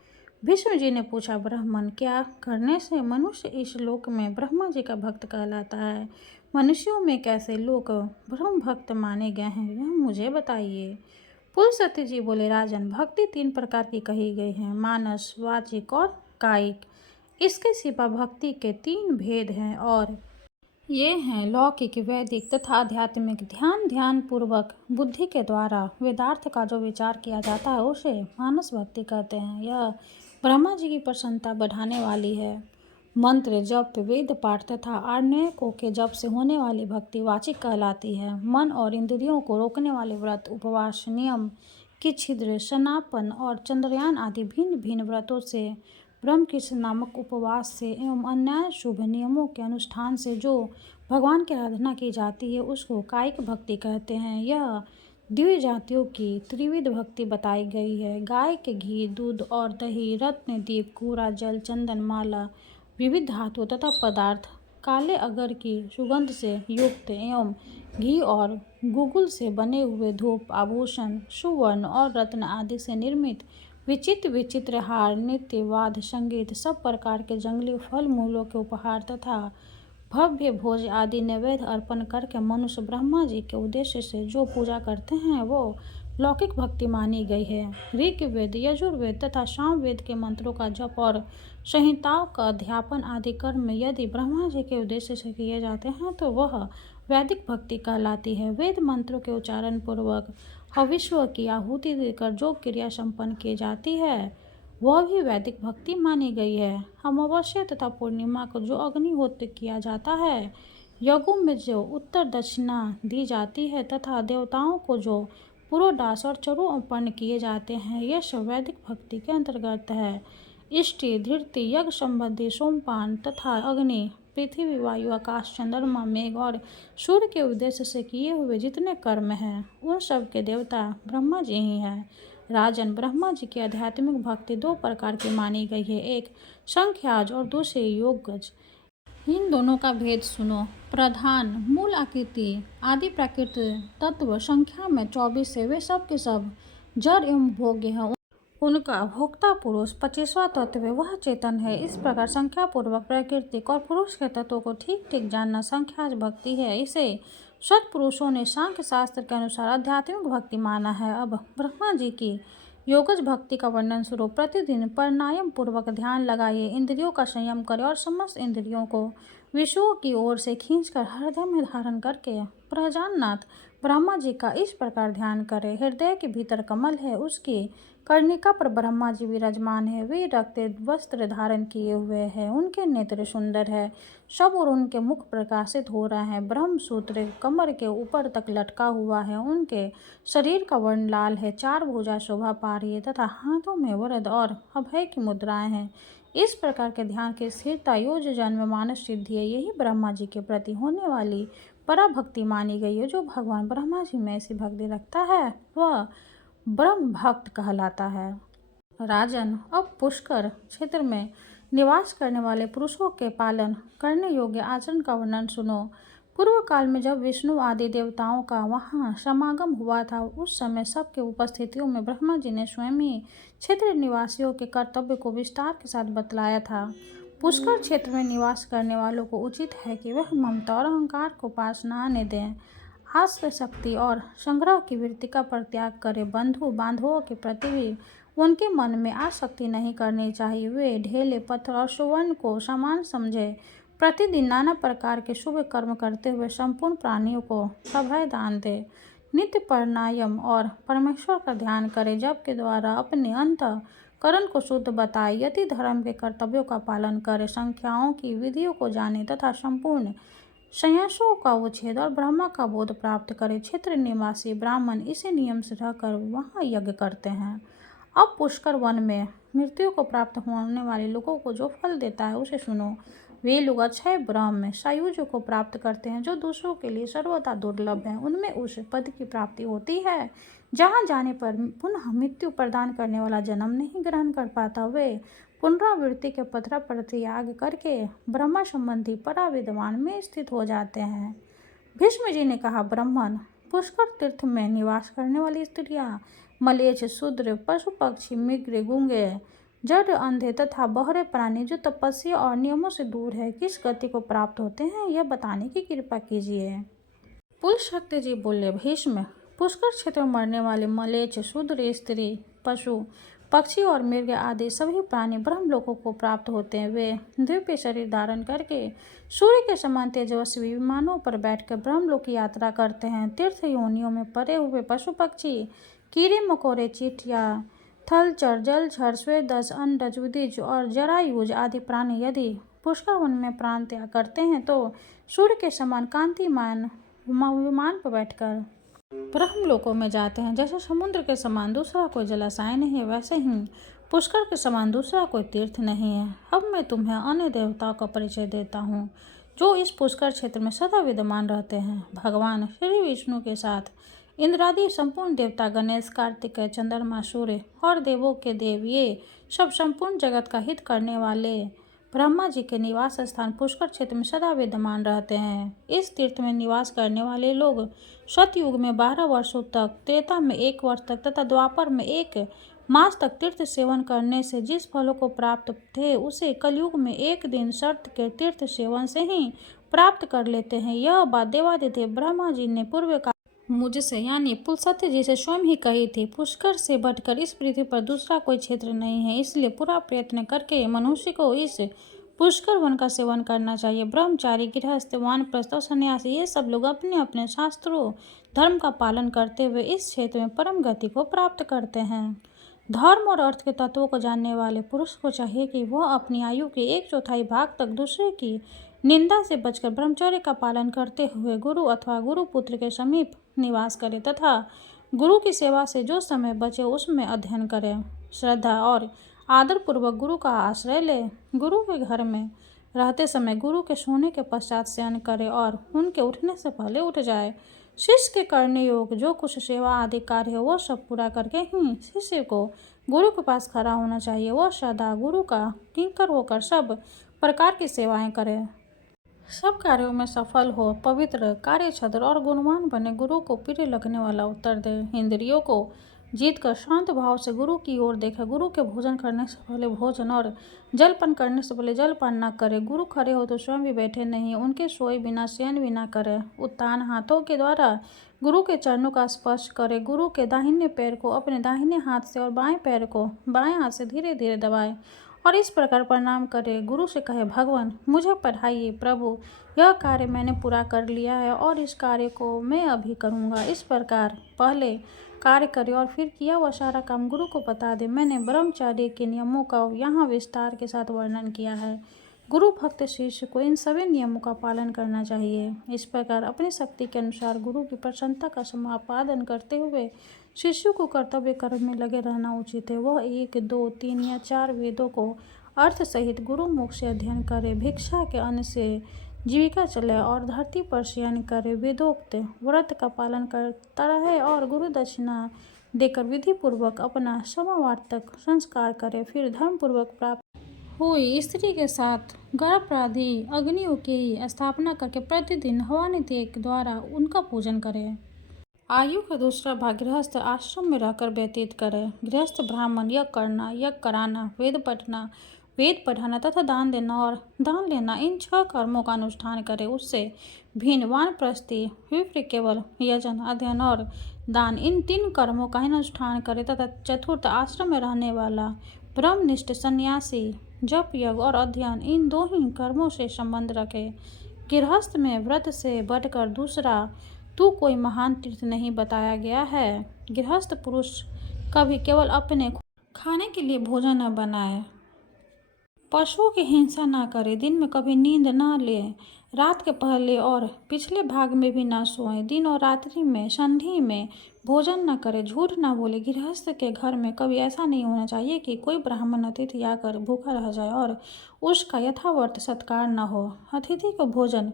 भीष्म जी ने पूछा, ब्राह्मण, क्या करने से मनुष्य इस लोक में ब्रह्मा जी का भक्त कहलाता है? मनुष्यों में कैसे लोग ब्रह्म भक्त माने गए हैं, यह मुझे बताइए। पुलस्त्य जी बोले, राजन, भक्ति 3 प्रकार की कही गई है, मानस, वाचिक और कायिक। इसके सिवा भक्ति के 3 भेद हैं और ये हैं लौकिक, वैदिक तथा आध्यात्मिक। ध्यान पूर्वक बुद्धि के द्वारा वेदार्थ का जो विचार किया जाता है उसे मानस भक्ति कहते हैं। यह ब्रह्मा जी की प्रसन्नता बढ़ाने वाली है। मंत्र जप, वेद पाठ तथा आर्णयकों के जप से होने वाली भक्ति वाचिक कहलाती है। मन और इंद्रियों को रोकने वाले व्रत, उपवास, नियम की छिद्र, स्नापन और चंद्रयान आदि भिन्न भिन्न व्रतों से, ब्रह्मकृष्ण नामक उपवास से एवं अन्य शुभ नियमों के अनुष्ठान से जो भगवान की आराधना की जाती है उसको कायिक भक्ति कहते हैं। यह द्विजातियों की त्रिविध भक्ति बताई गई है। गाय के घी, दूध और दही, रत्न, दीप, कूड़ा, जल, चंदन, माला, विविध धातु तथा पदार्थ, काले अगर की सुगंध से युक्त एवं घी और गुगुल से बने हुए धूप, आभूषण, सुवर्ण और रत्न आदि से निर्मित विचित्र विचित्र हार, नृत्य, वाद्य, संगीत, सब प्रकार के जंगली फल मूलों के उपहार तथा भव्य भोज आदि नैवेद्य अर्पण करके मनुष्य ब्रह्मा जी के उद्देश्य से जो पूजा करते हैं वो लौकिक भक्ति मानी गई है। ऋग्वेद, यजुर्वेद तथा सामवेद के मंत्रों का जप और संहिताओं का अध्यापन आदि कर्म यदि ब्रह्मा जी के उद्देश्य से किए जाते हैं तो वह वैदिक भक्ति कहलाती है। वेद मंत्रों के उच्चारण पूर्वक हविष्व की आहुति देकर जो क्रिया संपन्न की जाती है वह भी वैदिक भक्ति मानी गई है। अमावस्या तथा पूर्णिमा को जो अग्निहोत्र किया जाता है, यज्ञों में जो उत्तर दक्षिणा दी जाती है तथा देवताओं को जो पुरोडास और चरु अर्पण किए जाते हैं, ये सब वैदिक भक्ति के अंतर्गत है। इष्टि, धृति, यज्ञ संबंधी सोमपान तथा अग्नि, पृथ्वी, वायु, आकाश, चंद्रमा, मेघ और सूर्य के उद्देश्य से किए हुए जितने कर्म हैं उन सब के देवता ब्रह्मा जी ही हैं। राजन, ब्रह्मा जी की आध्यात्मिक भक्ति 2 प्रकार की मानी गई है, एक संख्याज और दूसरी योगज। इन दोनों का भेद सुनो। प्रधान, मूल, आकृति आदि प्राकृत तत्व संख्या में 24 है। वे सब के सब जड़ एवं भोग्य हैं। उनका भोक्ता पुरुष 25वां तत्व है, वह चेतन है। इस प्रकार संख्या पूर्वक प्राकृतिक और पुरुष के तत्वों को ठीक ठीक जानना संख्याज भक्ति है। इसे सत्पुरुषों ने सांख्य शास्त्र के अनुसार आध्यात्मिक भक्ति माना है। अब ब्रह्मा जी की योगज भक्ति का वर्णन शुरू। प्रतिदिन प्राणायाम पूर्वक ध्यान लगाइए, इंद्रियों का संयम करें और समस्त इंद्रियों को विषयों की ओर से खींचकर हृदय में धारण करके प्रजाननाथ ब्रह्मा जी का इस प्रकार ध्यान करें। हृदय के भीतर कमल है, उसकी कर्णिका पर ब्रह्मा जी विराजमान है। वे रक्त वस्त्र धारण किए हुए हैं, उनके नेत्र सुंदर है, सब और उनके मुख प्रकाशित हो रहे हैं। ब्रह्म सूत्र कमर के ऊपर तक लटका हुआ है, उनके शरीर का वर्ण लाल है, 4 भुजा शोभा पा रही है तथा हाथों में वरद और अभय की मुद्राएं हैं। इस प्रकार के ध्यान की स्थिरता योज जन्म मानस सिद्धि है। यही ब्रह्मा जी के प्रति होने वाली पराभक्ति मानी गई है। जो भगवान ब्रह्मा जी में ऐसी भक्ति रखता है वह ब्रह्म भक्त कहलाता है। राजन, अब पुष्कर क्षेत्र में निवास करने वाले पुरुषों के पालन करने योग्य आचरण का वर्णन सुनो। पूर्व काल में जब विष्णु आदि देवताओं का वहां समागम हुआ था, उस समय सबके उपस्थितियों में ब्रह्मा जी ने स्वयं ही क्षेत्र निवासियों के कर्तव्य को विस्तार के साथ बतलाया था। पुष्कर क्षेत्र में निवास करने वालों को उचित है कि वह ममता और अहंकार को पास न आने दें, आश्रय शक्ति और संग्रह की वृत्ति का परित्याग करें। बंधु बांधवों के प्रति भी उनके मन में आसक्ति नहीं करनी चाहिए। वे ढेले, पत्थर और सुवर्ण को समान समझे। प्रतिदिन नाना प्रकार के शुभ कर्म करते हुए संपूर्ण प्राणियों को सभय दान दे। नित्य प्राणायाम और परमेश्वर का ध्यान करें, जप के द्वारा अपने अंतःकरण को शुद्ध बताए। यति धर्म के कर्तव्यों का पालन करें, संख्याओं की विधियों को जाने तथा संपूर्ण संन्यासों का उच्छेद और ब्रह्मा का बोध प्राप्त करें। क्षेत्र निवासी ब्राह्मण इसी नियम से रहकर वहाँ यज्ञ करते हैं। अब पुष्कर वन में मृत्यु को प्राप्त होने वाले लोगों को जो फल देता है उसे सुनो। वे लोग अक्षय ब्रह्म सायुज्य को प्राप्त करते हैं, जो दूसरों के लिए सर्वथा दुर्लभ है। उनमें उस पद की प्राप्ति होती है जहाँ जाने पर पुनः मृत्यु प्रदान करने वाला जन्म नहीं ग्रहण कर पाता। वे पुनरावृत्ति के पत्र प्रतियाग करके ब्रह्मा संबंधी पराविद्वान में स्थित हो जाते हैं। भीष्म जी ने कहा, ब्राह्मण, पुष्कर तीर्थ में निवास करने वाली स्त्रियां, मलेच्छ, शूद्र, पशु पक्षी, मृग, गूंगे, जड़, अंधे तथा बहरे प्राणी जो तपस्या और नियमों से दूर है, किस गति को प्राप्त होते हैं, यह बताने की कृपा कीजिए। पुलशक्ति जी बोले, भीष्म, पुष्कर क्षेत्र में मरने वाले मलेच्छ, शूद्र, स्त्री, पशु पक्षी और मृग आदि सभी प्राणी ब्रह्मलोकों को प्राप्त होते हैं। वे दिव्य शरीर धारण करके सूर्य के समान तेजस्वी विमानों पर बैठकर ब्रह्मलोक की यात्रा करते हैं। तीर्थ योनियों में पड़े हुए पशु पक्षी, कीड़े मकोड़े, चींटियां, थलचर, जलचर, स्वेदज, अंडज, उदीज और जरायुज आदि प्राणी यदि पुष्कर वन में प्राण त्याग करते हैं तो सूर्य के समान कांतिमान विमान पर बैठकर ब्रह्मलोकों में जाते हैं। जैसे समुद्र के समान दूसरा कोई जलाशय नहीं है, वैसे ही पुष्कर के समान दूसरा कोई तीर्थ नहीं है। अब मैं तुम्हें अन्य देवताओं का परिचय देता हूँ जो इस पुष्कर क्षेत्र में सदा विद्यमान रहते हैं। भगवान श्री विष्णु के साथ इंद्रादि संपूर्ण देवता, गणेश, कार्तिकेय, चंद्रमा, सूर्य और देवों के देव, ये सब संपूर्ण जगत का हित करने वाले ब्रह्मा जी के निवास स्थान पुष्कर क्षेत्र में सदा विद्यमान रहते हैं। इस तीर्थ में निवास करने वाले लोग सतयुग में 12 वर्षों तक, त्रेता में 1 वर्ष तक तथा द्वापर में 1 मास तक तीर्थ सेवन करने से जिस फलों को प्राप्त थे उसे कलयुग में 1 दिन शर्त के तीर्थ सेवन से ही प्राप्त कर लेते हैं। यह बात देवादिदेव ब्रह्मा जी ने पूर्व काल मुझसे यानी पुलस्त्य जी से स्वयं ही कही थी। पुष्कर से बढ़कर इस पृथ्वी पर दूसरा कोई क्षेत्र नहीं है, इसलिए पूरा प्रयत्न करके मनुष्य को इस पुष्कर वन का सेवन करना चाहिए। ब्रह्मचारी, गृहस्थ, वानप्रस्थ और सन्यासी, ये सब लोग अपने अपने शास्त्रों धर्म का पालन करते हुए इस क्षेत्र में परम गति को प्राप्त करते हैं। धर्म और अर्थ के तत्वों को जानने वाले पुरुष को चाहिए कि वह अपनी आयु के 1/4 भाग तक दूसरे की निंदा से बचकर ब्रह्मचर्य का पालन करते हुए गुरु अथवा गुरुपुत्र के समीप निवास करे तथा गुरु की सेवा से जो समय बचे उसमें अध्ययन करे। श्रद्धा और आदर पूर्वक गुरु का आश्रय ले। गुरु के घर में रहते समय गुरु के सोने के पश्चात शयन करे और उनके उठने से पहले उठ जाए। शिष्य के करने योग्य जो कुछ सेवा आदि कार्य है वो सब पूरा करके ही शिष्य को गुरु के पास खड़ा होना चाहिए। वह सदा गुरु का किंकर होकर सब प्रकार की सेवाएं करे, सब कार्यों में सफल हो, पवित्र, कार्यक्षद्र और गुणवान बने, गुरु को प्रिय लगने वाला उत्तर दे, इंद्रियों को जीतकर शांत भाव से गुरु की ओर देखे, गुरु के भोजन करने से पहले भोजन और जलपान करने से पहले जलपान न करे, गुरु खड़े हो तो स्वयं भी बैठे नहीं, उनके सोए बिना शयन भी न करे, उत्तान हाथों के द्वारा गुरु के चरणों का स्पर्श करे, गुरु के दाहिने पैर को अपने दाहिने हाथ से और बाएं पैर को बाएं हाथ से धीरे धीरे दबाए और इस प्रकार प्रणाम करे। गुरु से कहे, भगवान मुझे पढ़ाइए, प्रभु यह कार्य मैंने पूरा कर लिया है और इस कार्य को मैं अभी करूँगा। इस प्रकार पहले कार्य करे और फिर किया वह सारा काम गुरु को बता दे। मैंने ब्रह्मचर्य के नियमों का यहाँ विस्तार के साथ वर्णन किया है। गुरु भक्त शिष्य को इन सभी नियमों का पालन करना चाहिए। इस प्रकार अपनी शक्ति के अनुसार गुरु की प्रसन्नता का समापादन करते हुए शिष्य को कर्तव्य कर्म में लगे रहना उचित है। वह 1, 2, 3 या 4 वेदों को अर्थ सहित गुरु मुख से अध्ययन करे, भिक्षा के अन्न से जीविका चले और धरती पर शयन करे, वेदोक्त व्रत का पालन करता रहे और गुरु दक्षिणा देकर विधि पूर्वक अपना समावर्तक संस्कार करे। फिर धर्म पूर्वक प्राप्त हुई स्त्री के साथ गर्भपाती अग्नियों की स्थापना करके प्रतिदिन हवानिधि के द्वारा उनका पूजन करे। आयु का दूसरा भाग गृहस्थ आश्रम में रहकर व्यतीत करे। गृहस्थ ब्राह्मण यज्ञ करना, यज्ञ कराना, वेद पढ़ना, वेद पढ़ाना तथा दान देना और दान लेना, इन 6 कर्मों का अनुष्ठान करे। उससे भिन्न वानप्रस्थी विप्र केवल यजन, अध्ययन और दान, इन 3 कर्मों का अनुष्ठान करे तथा चतुर्थ आश्रम में रहने वाला ब्रह्मनिष्ठ सन्यासी जप, यज्ञ और अध्ययन, इन 2 ही कर्मों से संबंध रखे। गृहस्थ में व्रत से बढ़कर दूसरा तू कोई महान तीर्थ नहीं बताया गया है। गृहस्थ पुरुष कभी केवल अपने खाने के लिए भोजन न बनाए, पशुओं की हिंसा न करे, दिन में कभी नींद न ले, रात के पहले और पिछले भाग में भी न सोए, दिन और रात्रि में संधि में भोजन न करे, झूठ न बोले। गृहस्थ के घर में कभी ऐसा नहीं होना चाहिए कि कोई ब्राह्मण अतिथि आकर भूखा रह जाए और उसका यथावर्थ सत्कार न हो। अतिथि को भोजन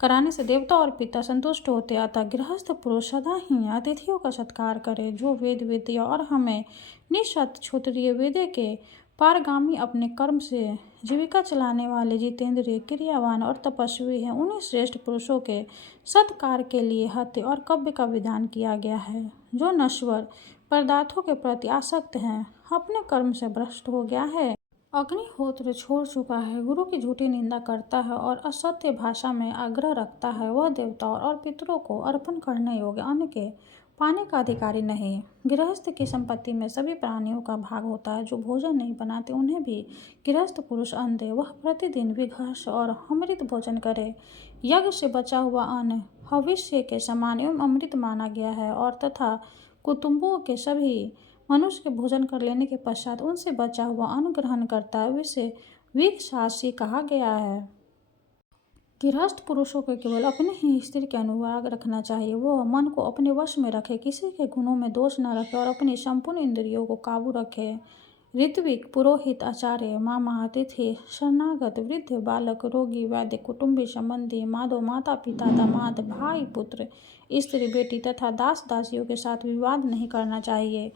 कराने से देवता और पिता संतुष्ट होते, अतः गृहस्थ पुरुष सदा ही अतिथियों का सत्कार करे। जो वेद विद्या और हमें निःशर्त क्षत्रिय वेदे के पारगामी अपने कर्म से जीविका चलाने वाले जितेंद्रिय, क्रियावान और तपस्वी हैं, उन्हीं श्रेष्ठ पुरुषों के सत्कार के लिए हत्या और कव्य का विधान किया गया है। जो नश्वर पदार्थों के प्रति आसक्त हैं, अपने कर्म से भ्रष्ट हो गया है, अग्निहोत्र छोड़ चुका है, गुरु की झूठी निंदा करता है और असत्य भाषा में आग्रह रखता है, वह देवताओं और पितरों को अर्पण करने योग्य अन्न के पाने का अधिकारी नहीं। गृहस्थ की संपत्ति में सभी प्राणियों का भाग होता है। जो भोजन नहीं बनाते उन्हें भी गृहस्थ पुरुष अन्न दे। वह प्रतिदिन विघर्ष और अमृत भोजन करे। यज्ञ से बचा हुआ अन्न हविष्य के समान एवं अमृत माना गया है और तथा कुटुंबों के सभी मनुष्य के भोजन कर लेने के पश्चात उनसे बचा हुआ अन्न ग्रहण करता है, इसे विघशासी कहा गया है। गृहस्थ पुरुषों को केवल अपने ही स्त्री के अनुराग रखना चाहिए। वह मन को अपने वश में रखे, किसी के गुणों में दोष न रखे और अपनी संपूर्ण इंद्रियों को काबू रखे। ऋत्विक, पुरोहित, आचार्य, मामा, अतिथि, शरणागत, वृद्ध, बालक, रोगी, वैद्य, कुटुंबी, संबंधी, माधव, माता पिता, दामाद, भाई, पुत्र, स्त्री, बेटी तथा दास दासियों के साथ विवाद नहीं करना चाहिए।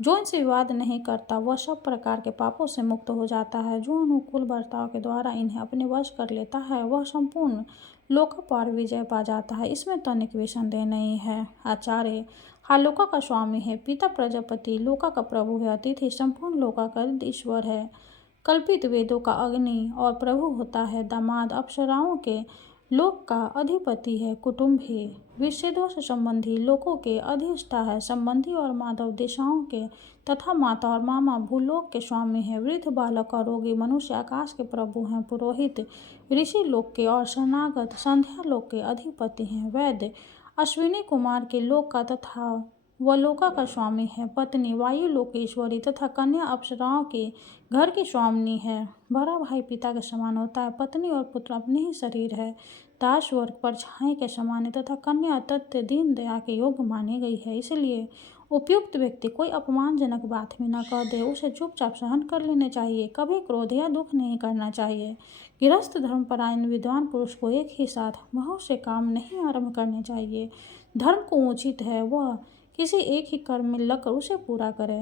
जो इनसे विवाद नहीं करता वह सब प्रकार के पापों से मुक्त हो जाता है। जो अनुकूल बर्ताव के द्वारा इन्हें अपने वश कर लेता है वह संपूर्ण लोकोपार विजय पा जाता है, इसमें तनिक भी संदेह नहीं है। आचार्य लोका का स्वामी है, पिता प्रजापति लोका का प्रभु है, अतिथि संपूर्ण लोका का ईश्वर है, कल्पित वेदों का अग्नि और प्रभु होता है, दामाद अप्सराओं के लोक का अधिपति है, कुटुंबी विषयदोष संबंधी लोकों के अधिष्ठा है, संबंधी और माधव दिशाओं के तथा माता और मामा भूलोक के स्वामी है, वृद्ध, बालक और रोगी मनुष्य आकाश के प्रभु हैं, पुरोहित ऋषि लोक के और शरणागत संध्या लोक के अधिपति हैं, वैद्य अश्विनी कुमार के लोक का तथा वलोका का स्वामी है, पत्नी वायु लोकेश्वरी तथा कन्या अप्सराओं के घर की स्वामिनी है, बड़ा भाई पिता के समान होता है, पत्नी और पुत्र अपने ही शरीर है, दास वर्ग परछाई के समान है तथा कन्या अत्यंत दीन दया के योग्य मानी गई है। इसलिए उपयुक्त व्यक्ति कोई अपमानजनक बात भी न कह दे, उसे चुपचाप सहन कर लेने चाहिए, कभी क्रोध या दुख नहीं करना चाहिए। गृहस्थ धर्मपरायण विद्वान पुरुष को एक ही साथ बहुत से काम नहीं आरंभ करने चाहिए। धर्म को उचित है वह किसी एक ही कर्म में लगकर उसे पूरा करे।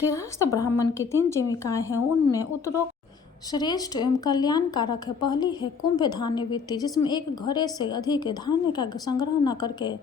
गृहस्थ ब्राह्मण की 3 जीविकाएं हैं, उनमें उत्तरोक्त श्रेष्ठ एवं कल्याणकारक है। पहली है कुंभ धान्य वृत्ति, जिसमें एक घड़े से अधिक धान्य का संग्रह न करके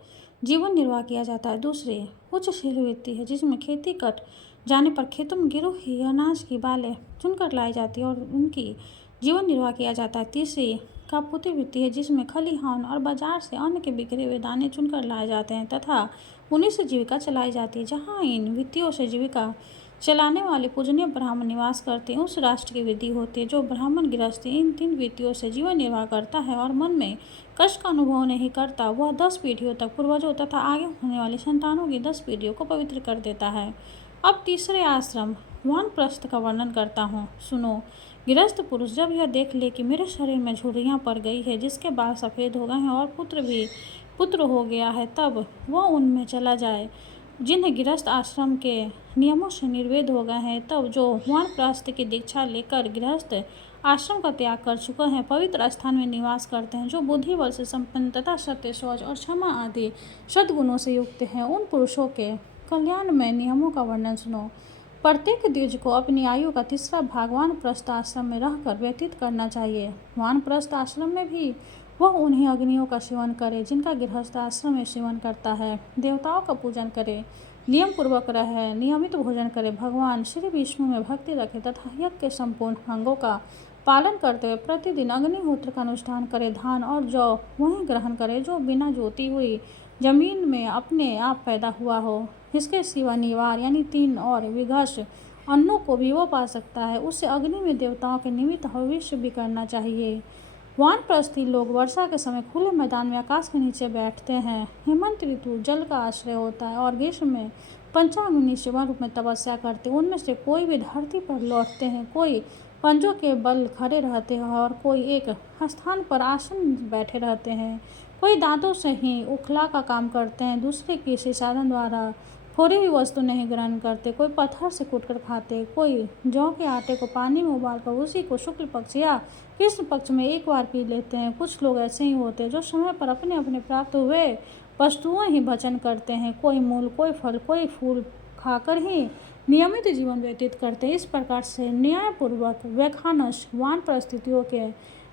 जीवन निर्वाह किया जाता है। दूसरी उच्चशील वृत्ति है, जिसमें खेती कट जाने पर खेतों में गिरी हुई अनाज की बालें चुनकर लाई जाती है और उनकी जीवन निर्वाह किया जाता है। तीसरी कापूती वृत्ति है, जिसमें खलिहान और बाजार से अन्न के बिखरे हुए दाने चुनकर लाए जाते हैं तथा उन्हीं से जीविका चलाई जाती है। जहाँ इन वृत्तियों से जीविका चलाने वाले पूजनीय ब्राह्मण निवास करते हैं, उस राष्ट्र की वृद्धि होती है। जो ब्राह्मण गृहस्थी इन 3 वृत्तियों से जीवन निर्वाह करता है और मन में कष्ट का अनुभव नहीं करता, वह 10 पीढ़ियों तक पूर्वजों तथा आगे होने वाली संतानों की 10 पीढ़ियों को पवित्र कर देता है। अब तीसरे आश्रम वानप्रस्थ का वर्णन करता हूँ, सुनो। गृहस्थ पुरुष जब यह देख ले कि मेरे शरीर में झुर्रियाँ पड़ गई है, जिसके बाल सफ़ेद हो गए हैं और पुत्र हो गया है, तब वह उनमें चला जाए जिन्हें गृहस्थ आश्रम के नियमों से निर्वेद हो गए हैं। तब जो वानप्रस्थ की दीक्षा लेकर गृहस्थ आश्रम का त्याग कर चुके हैं, पवित्र स्थान में निवास करते हैं, जो बुद्धि बल से संपन्न तथा सत्य, शौच और क्षमा आदि सद्गुणों से युक्त हैं, उन पुरुषों के कल्याण में नियमों का वर्णन सुनो। प्रत्येक द्विज को अपनी आयु का तीसरा भाग वानप्रस्थ आश्रम में रहकर व्यतीत करना चाहिए। वानप्रस्थ आश्रम में भी वह उन्हीं अग्नियों का सेवन करे जिनका गृहस्थ आश्रम में सेवन करता है। देवताओं का पूजन करे, नियम पूर्वक रहे, नियमित भोजन करे, भगवान श्री विष्णु में भक्ति रखे तथा यज्ञ के संपूर्ण अंगों का पालन करते हुए प्रतिदिन अग्निहोत्र का अनुष्ठान करे। धान और जौ वही ग्रहण करे जो बिना जोती हुई जमीन में अपने आप पैदा हुआ हो। इसके सिवा निवार यानी 3 और विघस अन्नों को भी वो पा सकता है। उससे अग्नि में देवताओं के निमित्त हविष्य भी करना चाहिए। वानप्रस्थी लोग वर्षा के समय खुले मैदान में आकाश के नीचे बैठते हैं। हेमंत ऋतु जल का आश्रय होता है और ग्रीष्म में पंचाग्नि शिवा रूप में तपस्या करते। उनमें से कोई भी धरती पर लौटते हैं, कोई पंजों के बल खड़े रहते हैं और कोई एक स्थान पर आसन बैठे रहते हैं। कोई दांतों से ही उखला का काम करते हैं, दूसरे किसी साधन द्वारा फोड़ी हुई वस्तु नहीं ग्रहण करते। कोई पत्थर से कूटकर खाते, कोई जौ के आटे को पानी में उबालकर उसी को शुक्ल पक्ष या कृष्ण पक्ष में एक बार पी लेते हैं। कुछ लोग ऐसे ही होते हैं जो समय पर अपने अपने प्राप्त हुए वस्तुओं ही भजन करते हैं। कोई मूल, कोई फल, कोई फूल खाकर ही नियमित जीवन व्यतीत करते हैं। इस प्रकार से न्यायपूर्वक व्याख्यानश वानप्रस्थितियों के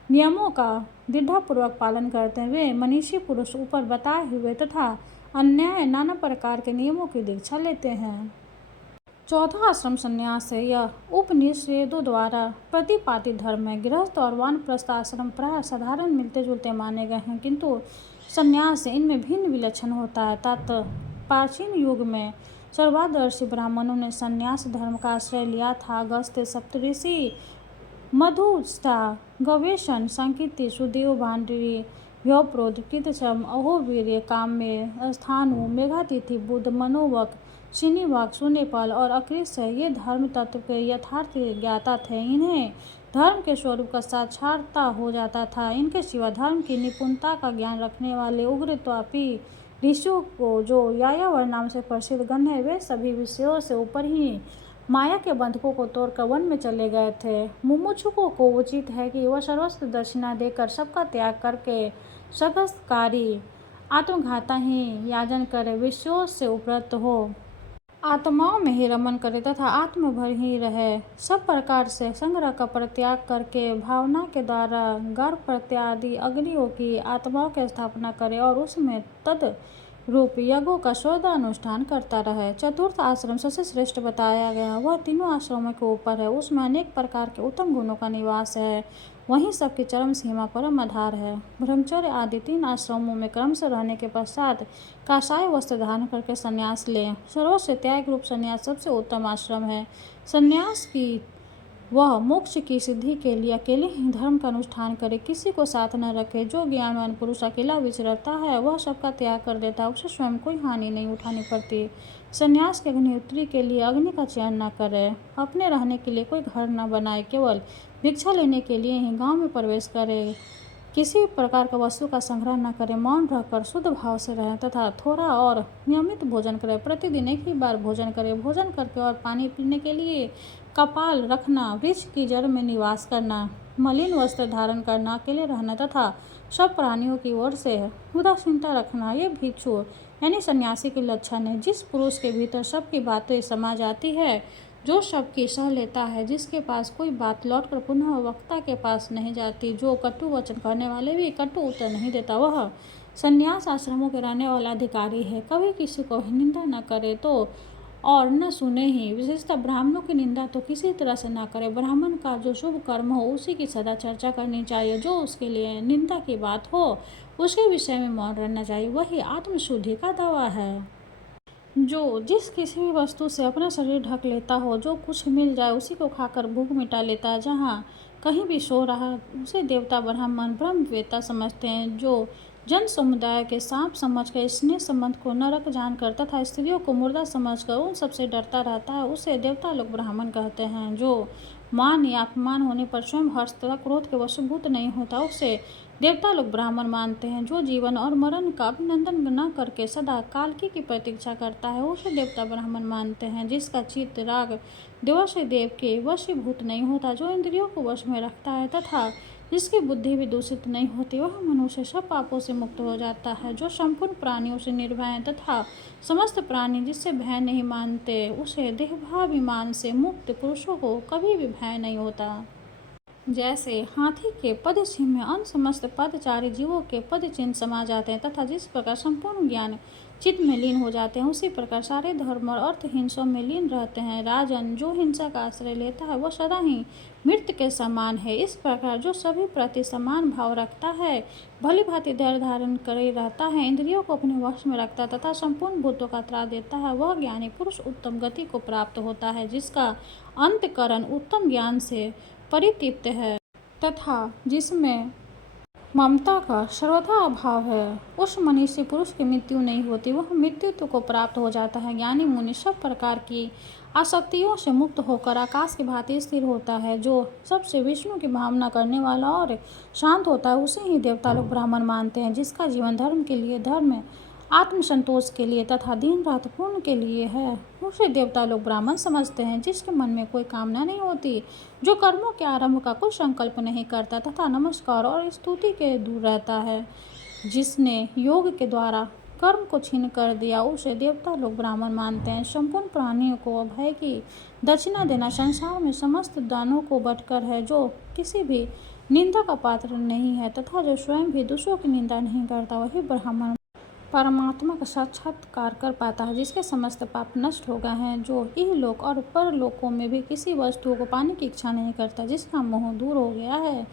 नियमों का दृढ़पूर्वक पालन करते हैं। वे मनीषी पुरुष ऊपर बताए हुए तथा अन्याय नाना प्रकार के नियमों की दीक्षा लेते हैं। चौथा आश्रम संन्यास है। यह उपनिषदों द्वारा प्रतिपादित धर्म है। गृहस्थ और वानप्रस्थ आश्रम प्राय साधारण मिलते जुलते माने गए हैं, किंतु संन्यास इनमें भिन्न विलक्षण होता है। प्राचीन युग में सर्वादर्शी ब्राह्मणों ने संन्यास धर्म का आश्रय लिया था। अगस्त्य, सप्तऋषि, मधुस्था, गवेषण, सांकीति, सुदेव, भांडरी, व्यवप्रोध, कृतसम, अहोवीर्य, काम्य, स्थानु, मेघातिथि, बुद्ध, मनोवक, श्रीनिवाक, सुनेपाल और अकृष्य ये धर्म तत्व के यथार्थ ज्ञाता थे। इन्हें धर्म के स्वरूप का साक्षात्ता हो जाता था। इनके सिवा धर्म की निपुणता का ज्ञान रखने वाले उग्रतापी ऋषियों को जो यायावर नाम से प्रसिद्ध गण है, वे सभी विषयों से ऊपर ही माया के बंधकों को तोड़कर वन में चले गए थे। मुमुक्षुओं को उचित है कि वह सर्वस्व दक्षिणा देकर सबका त्याग करके सगस्कारी आत्मघाता ही याजन करे, विषयों से उपरत हो, आत्माओं में ही रमन करे तथा आत्मभर ही रहे। सब प्रकार से संग्रह का परित्याग करके भावना के द्वारा गर्भ प्रत्यादि अग्नियों की आत्माओं की स्थापना करे और उसमें तद रूप यज्ञों का श्रद्धा अनुष्ठान करता रहे। चतुर्थ आश्रम सबसे श्रेष्ठ बताया गया। वह तीनों आश्रमों के ऊपर है। उसमें अनेक प्रकार के उत्तम गुणों का निवास है। वहीं सबकी चरम सीमा परम आधार है। ब्रह्मचर्य आदि 3 आश्रमों में क्रमशः रहने के पश्चात काषाय वस्त्र धारण करके संन्यास लें। सर्वस्व त्याग रूप संन्यास सबसे उत्तम आश्रम है। संन्यास की वह मोक्ष की सिद्धि के लिए अकेले ही धर्म का अनुष्ठान करे, किसी को साथ न रखे। जो ज्ञानवान पुरुष अकेला विचरता है वह सबका त्याग कर देता है, उसे स्वयं कोई हानि नहीं उठानी पड़ती। संन्यास के अग्निहोत्री के लिए अग्नि का चयन न करे, अपने रहने के लिए कोई घर न बनाए, केवल भिक्षा लेने के लिए ही गांव में प्रवेश करे, किसी प्रकार का वस्तु का संग्रह न करे, मौन रहकर शुद्ध भाव से रहें तथा थोड़ा और नियमित भोजन करें। प्रतिदिन एक ही बार भोजन करें। भोजन करके और पानी पीने के लिए कपाल रखना, वृक्ष की जड़ में निवास करना, मलिन वस्त्र धारण करना, अकेले रहना तथा सब प्राणियों की ओर से उदासीनता रखना, ये भिक्षु यानी सन्यासी के लक्षण है। जिस पुरुष के भीतर सबकी बातें समा जाती है, जो सबकी सह लेता है, जिसके पास कोई बात लौटकर पुनः वक्ता के पास नहीं जाती, जो कटु वचन कहने वाले भी कटु उत्तर नहीं देता, वह संन्यास आश्रमों के रहने वाला अधिकारी है। कभी किसी को निंदा न करे तो और न सुने ही। विशेषतः ब्राह्मणों की निंदा तो किसी तरह से ना करे। ब्राह्मण का जो शुभ कर्म हो उसी की सदा चर्चा करनी चाहिए। जो उसके लिए निंदा की बात हो उसके विषय में मौन रहना चाहिए। वही आत्मशुद्धि का दावा है। जो जिस किसी भी वस्तु से अपना शरीर ढक लेता हो, जो कुछ मिल जाए उसी को खाकर भूख मिटा लेता है, जहाँ कहीं भी सो रहा उसे देवता ब्राह्मण ब्रह्मवेत्ता समझते हैं। जो जन समुदाय के सांप समझकर स्नेह संबंध को नरक जानकर तथा स्त्रियों को मुर्दा समझकर उन सबसे डरता रहता है, उसे देवता लोग ब्राह्मण कहते हैं। जो मान या अपमान होने पर स्वयं हर्ष तथा क्रोध के वशीभूत नहीं होता, उसे देवता लोग ब्राह्मण मानते हैं। जो जीवन और मरण का अभिनंदन न करके सदा कालकी की प्रतीक्षा करता है, उसे देवता ब्राह्मण मानते हैं। जिसका चित्त राग देव के वशीभूत नहीं होता, जो इंद्रियों को वश में रखता है तथा जिसकी बुद्धि भी दूषित नहीं होती, वह मनुष्य सब पापों से मुक्त हो जाता है। जो संपूर्ण प्राणियों से निर्भय तथा समस्त प्राणी जिससे भय नहीं मानते, उसे देहाभिमान से मुक्त पुरुषों को कभी भी भय नहीं होता। जैसे हाथी के पद चिन्ह में अन्य समस्त पदचारी जीवों के पद चिन्ह समा जाते हैं तथा जिस प्रकार संपूर्ण ज्ञान चित्त में लीन हो जाते हैं, उसी प्रकार सारे धर्म और अर्थ हिंसों में लीन रहते हैं। राजन, जो हिंसा का आश्रय लेता है वह सदा ही मृत के समान है। इस प्रकार जो सभी प्रति समान भाव रखता है, भली भांति धैर्य धारण करे रहता है, इंद्रियों को अपने वश में रखता तथा संपूर्ण भूतों का त्रास देता है, वह ज्ञानी पुरुष उत्तम गति को प्राप्त होता है, जिसका अंतःकरण उत्तम ज्ञान से परितृप्त है तथा जिसमें ममता का सर्वथा अभाव है। उस मनुष्य पुरुष की मृत्यु नहीं होती, वह मृत्युत्व को प्राप्त हो जाता है। ज्ञानी मुनि सब प्रकार की आसक्तियों से मुक्त होकर आकाश की भांति स्थिर होता है। जो सबसे विष्णु की भावना करने वाला और शांत होता है, उसे ही देवता लोग ब्राह्मण मानते हैं। जिसका जीवन धर्म के लिए, धर्म आत्मसंतोष के लिए तथा दिन रात पुण्य के लिए है, उसे देवता लोग ब्राह्मण समझते हैं। जिसके मन में कोई कामना नहीं होती, जो कर्मों के आरंभ का कोई संकल्प नहीं करता तथा नमस्कार और स्तुति के दूर रहता है, जिसने योग के द्वारा कर्म को छीन कर दिया, उसे देवता लोग ब्राह्मण मानते हैं। संपूर्ण प्राणियों को अभय की दक्षिणा देना संसार में समस्त दानों को बढ़कर है। जो किसी भी निंदा का पात्र नहीं है तथा जो स्वयं भी दूसरों की निंदा नहीं करता, वही ब्राह्मण परमात्मा का साक्षात्कार कर पाता है। जिसके समस्त पाप नष्ट हो गए हैं, जो इहलोक और परलोकों में भी किसी वस्तु को पाने की इच्छा नहीं करता, जिसका मोह दूर हो गया है,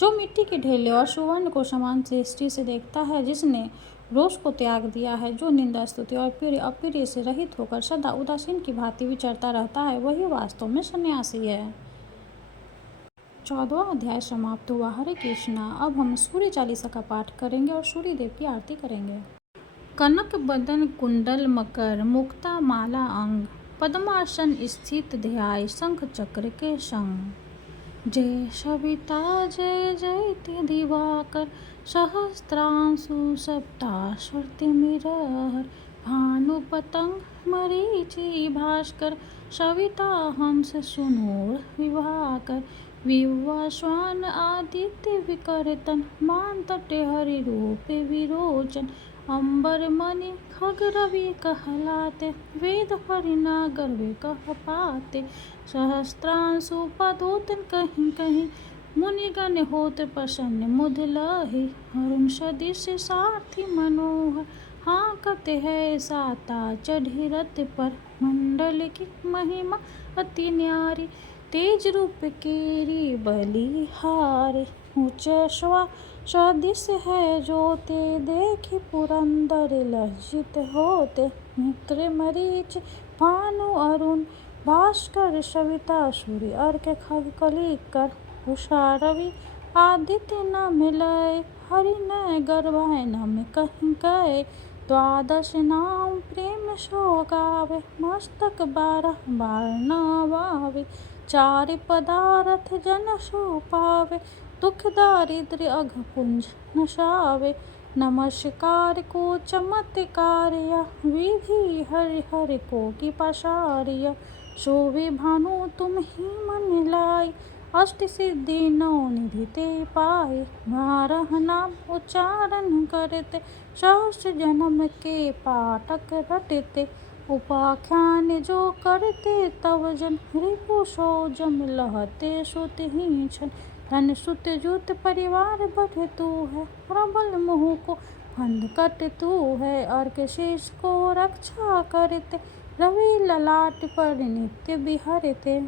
जो मिट्टी के ढेले और सुवर्ण को समान दृष्टि से देखता है, जिसने रोष को त्याग दिया है, जो निंदा स्तुति और प्रिय अप्रिय से रहित होकर सदा उदासीन की भांति विचरता रहता है, वही वास्तव में सन्यासी है। 14वां अध्याय समाप्त हुआ। हरे कृष्णा। अब हम सूर्य चालीसा का पाठ करेंगे और सूर्य देव की आरती करेंगे। कनक बदन कुंडल मकर, मुक्ता माला अंग, पद्मासन स्थित ध्याय शंख चक्र के संग। जय सविता जय जयते दिवाकर, सहस्त्रांशु सप्ताश्वर तिमिरहर, भानु पतंग मरीचि भास्कर, सविता हंस सुनूर विभाकर, विश्वान आदित्य विकर्तन, मान तटे हरि रूप विरोचन, अंबर मणि खग रवि कहलाते, वेद हरि नागर वे कह पाते, सहस्त्रांशु पदोतन कहीं कहीं, मुनिगण होत प्रसन्न मुद लहि, अरुण सदृश सारथी मनोहर, हाँकत है साता चढ़ी रथ पर, मंडल की महिमा अति न्यारी, तेज रूप केरी बलिहारी, ऊंच सदृश है जोते, देखि पुरंदर लज्जित होते, मित्र मरीच भानु अरुण, भास्कर सविता सूर्य अर्क खग कलिकर, उषा रवि आदित्य न मिलय, हरि न गर्भाय नम कहीं गए, द्वादश नाम प्रेम सो गावे, मस्तक 12 बार नवावे, चारि पदारथ जन सो पावे, दुख दारिद्र्य अघ पुंज नसावे, नमस्कार को चमत्कारिया, विधि हरि हरि को की पसारिया, सोवे भानु तुम ही मन लाई, अष्ट सिद्धि नौ निधि ते पाए, 12 नाम उच्चारण करते, सहस्र जन्म के पाठक रटते, उपाख्यान जो करते तव जन, रिपु सो जम लहते सुत ही छन, धन सुत जुत परिवार बढ़े तू है, प्रबल मोह को फंद कट तू है, अर्क शेष को रक्षा करते, रवि ललाट पर नित्य विहरते,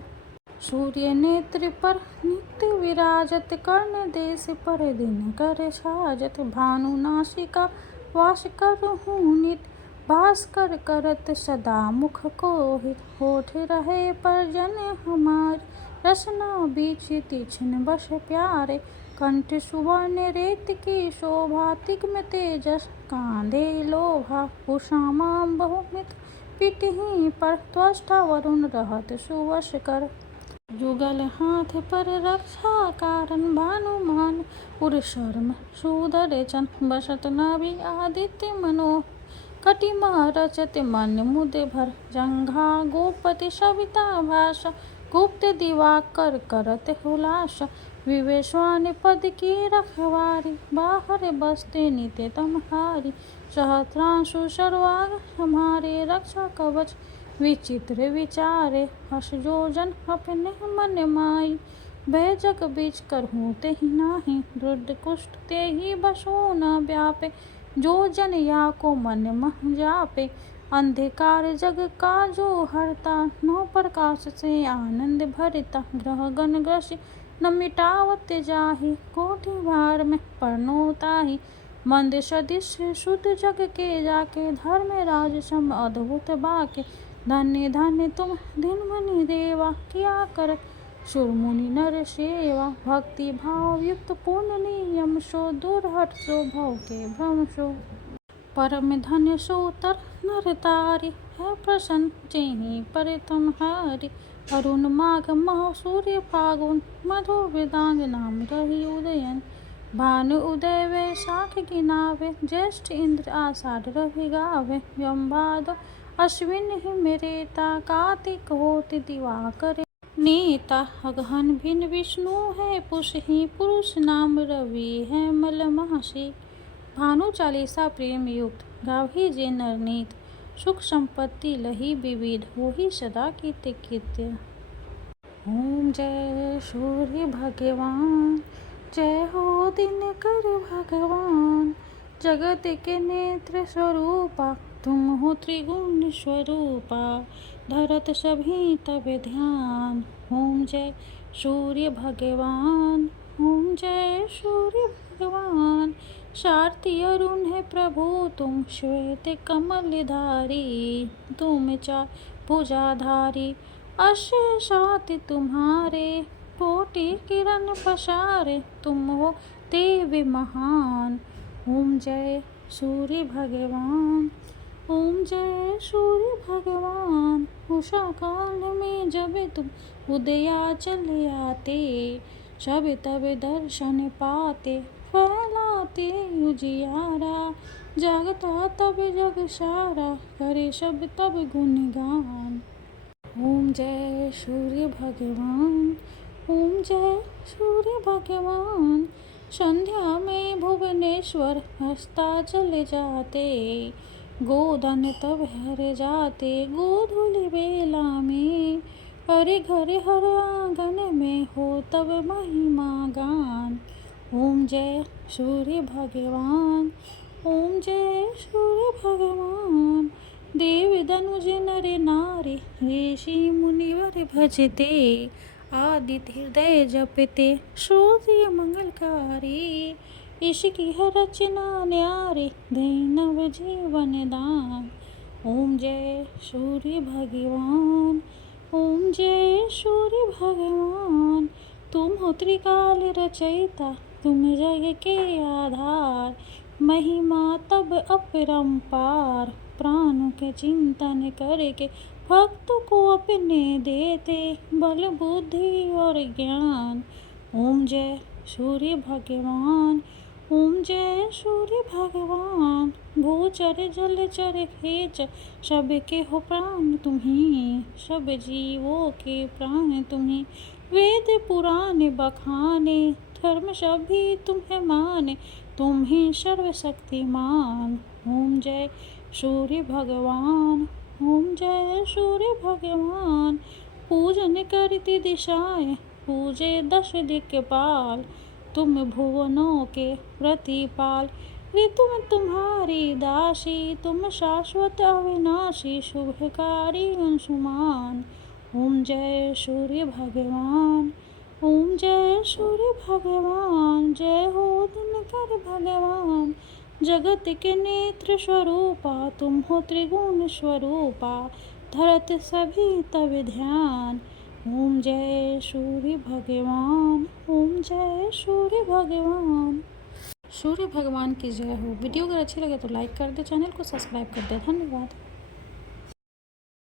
सूर्य नेत्र पर नित्य विराजत, कर्ण देश पर दिन कर छाजत, भानु नासिका वास करहूँ नित, भास्कर करत सदा मुख को हित, होठ रहे पर जन हमार, रसना बीच तीक्ष्ण बस प्यारे, कंठ सुवर्ण रेत की शोभा, तिग्म तेजस कांधे लोभा, उषामा बहुमित पिटही पर, त्वष्टा वरुण रहत सुवश कर, जुगल हाथ पर रक्षा कारण, भानुमान उर शर्म सुदर्शन, बसत नाभि आदित्य मनो, कटिमा रचत मन मुद भर, जंघा गोपति सविता भाषा, गुप्त दिवाकर करत हुलासा, विवेशवान पद की रखवारी, बाहर बसते नित्य तुम्हारी। सहस्रांशु सर्वांग हमारे, रक्षा कवच विचित्र विचारे। हर्ष जोजन अपने मन माई, भय जग बीच करहूँ ते ही नाही। रुद्र कुष्ठ ते ही बसु न व्यापे, जो जन या को मन मह जापे। अंधकार जग का जो हरता, नौ प्रकाश से आनंद भरता। ग्रह गण ग्रस्य न मिटावत जाहि, कोटि बार में परनो ताहि। मंद सदृश शुद्ध जग के जाके, धर्म राज सम अद्भुत बाके। धन्य धन्य तुम दिन मनि देवा, किया कर सुर मुनि नर सेवा। भक्ति भाव युक्त पूर्ण नियम सो, दूर हट सो भव के भ्रम सो। परम धन्य सो तर नर तारी, है प्रसन्न जेहि पर तुम्हारी। अरुण माघ मह सूर्य फागुन, मधु वेदांग नाम रही उदयन। भानु उदय वैशाख गिनावे, ज्येष्ठ इंद्र आषाढ़ रवि गावे। यम भादो अश्विन ही मेरेता, कार्तिक होत दिवाकर नीता। अगहन भिन्न विष्णु है पुष ही, पुरुष नाम रवि है मल मासी। भानु चालीसा प्रेम युक्त, गावही जे नरनीत। सुख संपत्ति लही विविध, होही सदा कीर्ति कीर्ति। ओम जय सूर्य भगवान, जय हो दिनकर भगवान। जगत के नेत्र स्वरूपा, तुम हो त्रिगुण स्वरूपा। धरत सभी तब ध्यान, ओम जय सूर्य भगवान। ओम जय सूर्य भगवान। सारथी अरुण है प्रभु तुम, श्वेत कमल धारी। तुम चार भुजाधारी, अश्य सात तुम्हारे। कोटि किरण पसारे, तुम हो देव महान। ओम जय सूर्य भगवान। ओम जय सूर्य भगवान। उषा काल में जब तुम उदयाचल आते, सब तब दर्शन पाते। फैलाते उजियारा, जागता तब जग सारा। करे सब तब गुणगान। ओम जय सूर्य भगवान। ओम जय सूर्य भगवान। संध्या में भुवनेश्वर हंसता चले जाते, गोधन तब हर जाते। गोधूलि बेला में, हरे घर हर आंगन में हो तब महिमा गान। ओम जय सूर्य भगवान। ओम जय सूर्य भगवान। देव दनुज नर नारी, ऋषि मुनिवर भजते। आदित्य हृदय जपते, सूर्य मंगलकारी। इसकी है रचना न्यारी, दैनव जीवन दान। ओम जय सूर्य भगवान। ओम जय सूर्य भगवान। तुम हो त्रिकाल रचयिता, तुम जग के आधार। महिमा तब अपरंपार, प्राणों के चिंतन करके। भक्त को अपने देते, बल बुद्धि और ज्ञान। ओम जय सूर्य भगवान। ओम जय सूर्य भगवान। भूचर जलचर खेच, सबके हो प्राण तुम्हीं। सब जीवों के प्राण तुम्हीं। वेद पुराण बखाने, धर्म सभी तुम्हें माने। तुम ही सर्वशक्तिमान। ओम जय सूर्य भगवान। ओम जय सूर्य भगवान। पूजन करती दिशाएं, पूजे दश दिक्पाल। तुम भुवनों के प्रतिपाल, ऋतु में तुम्हारी दासी। तुम शाश्वत अविनाशी, शुभकारी अंशुमान। ओम जय सूर्य भगवान। ओम जय सूर्य भगवान। जय हो दिनकर भगवान। जगत के नेत्र स्वरूपा, तुम हो त्रिगुण स्वरूपा। धरत सभी तब ध्यान, ओम जय सूर्य भगवान। ओम जय सूर्य भगवान। सूर्य भगवान की जय हो। वीडियो अगर अच्छी लगे तो लाइक कर दे, चैनल को सब्सक्राइब कर दे। धन्यवाद।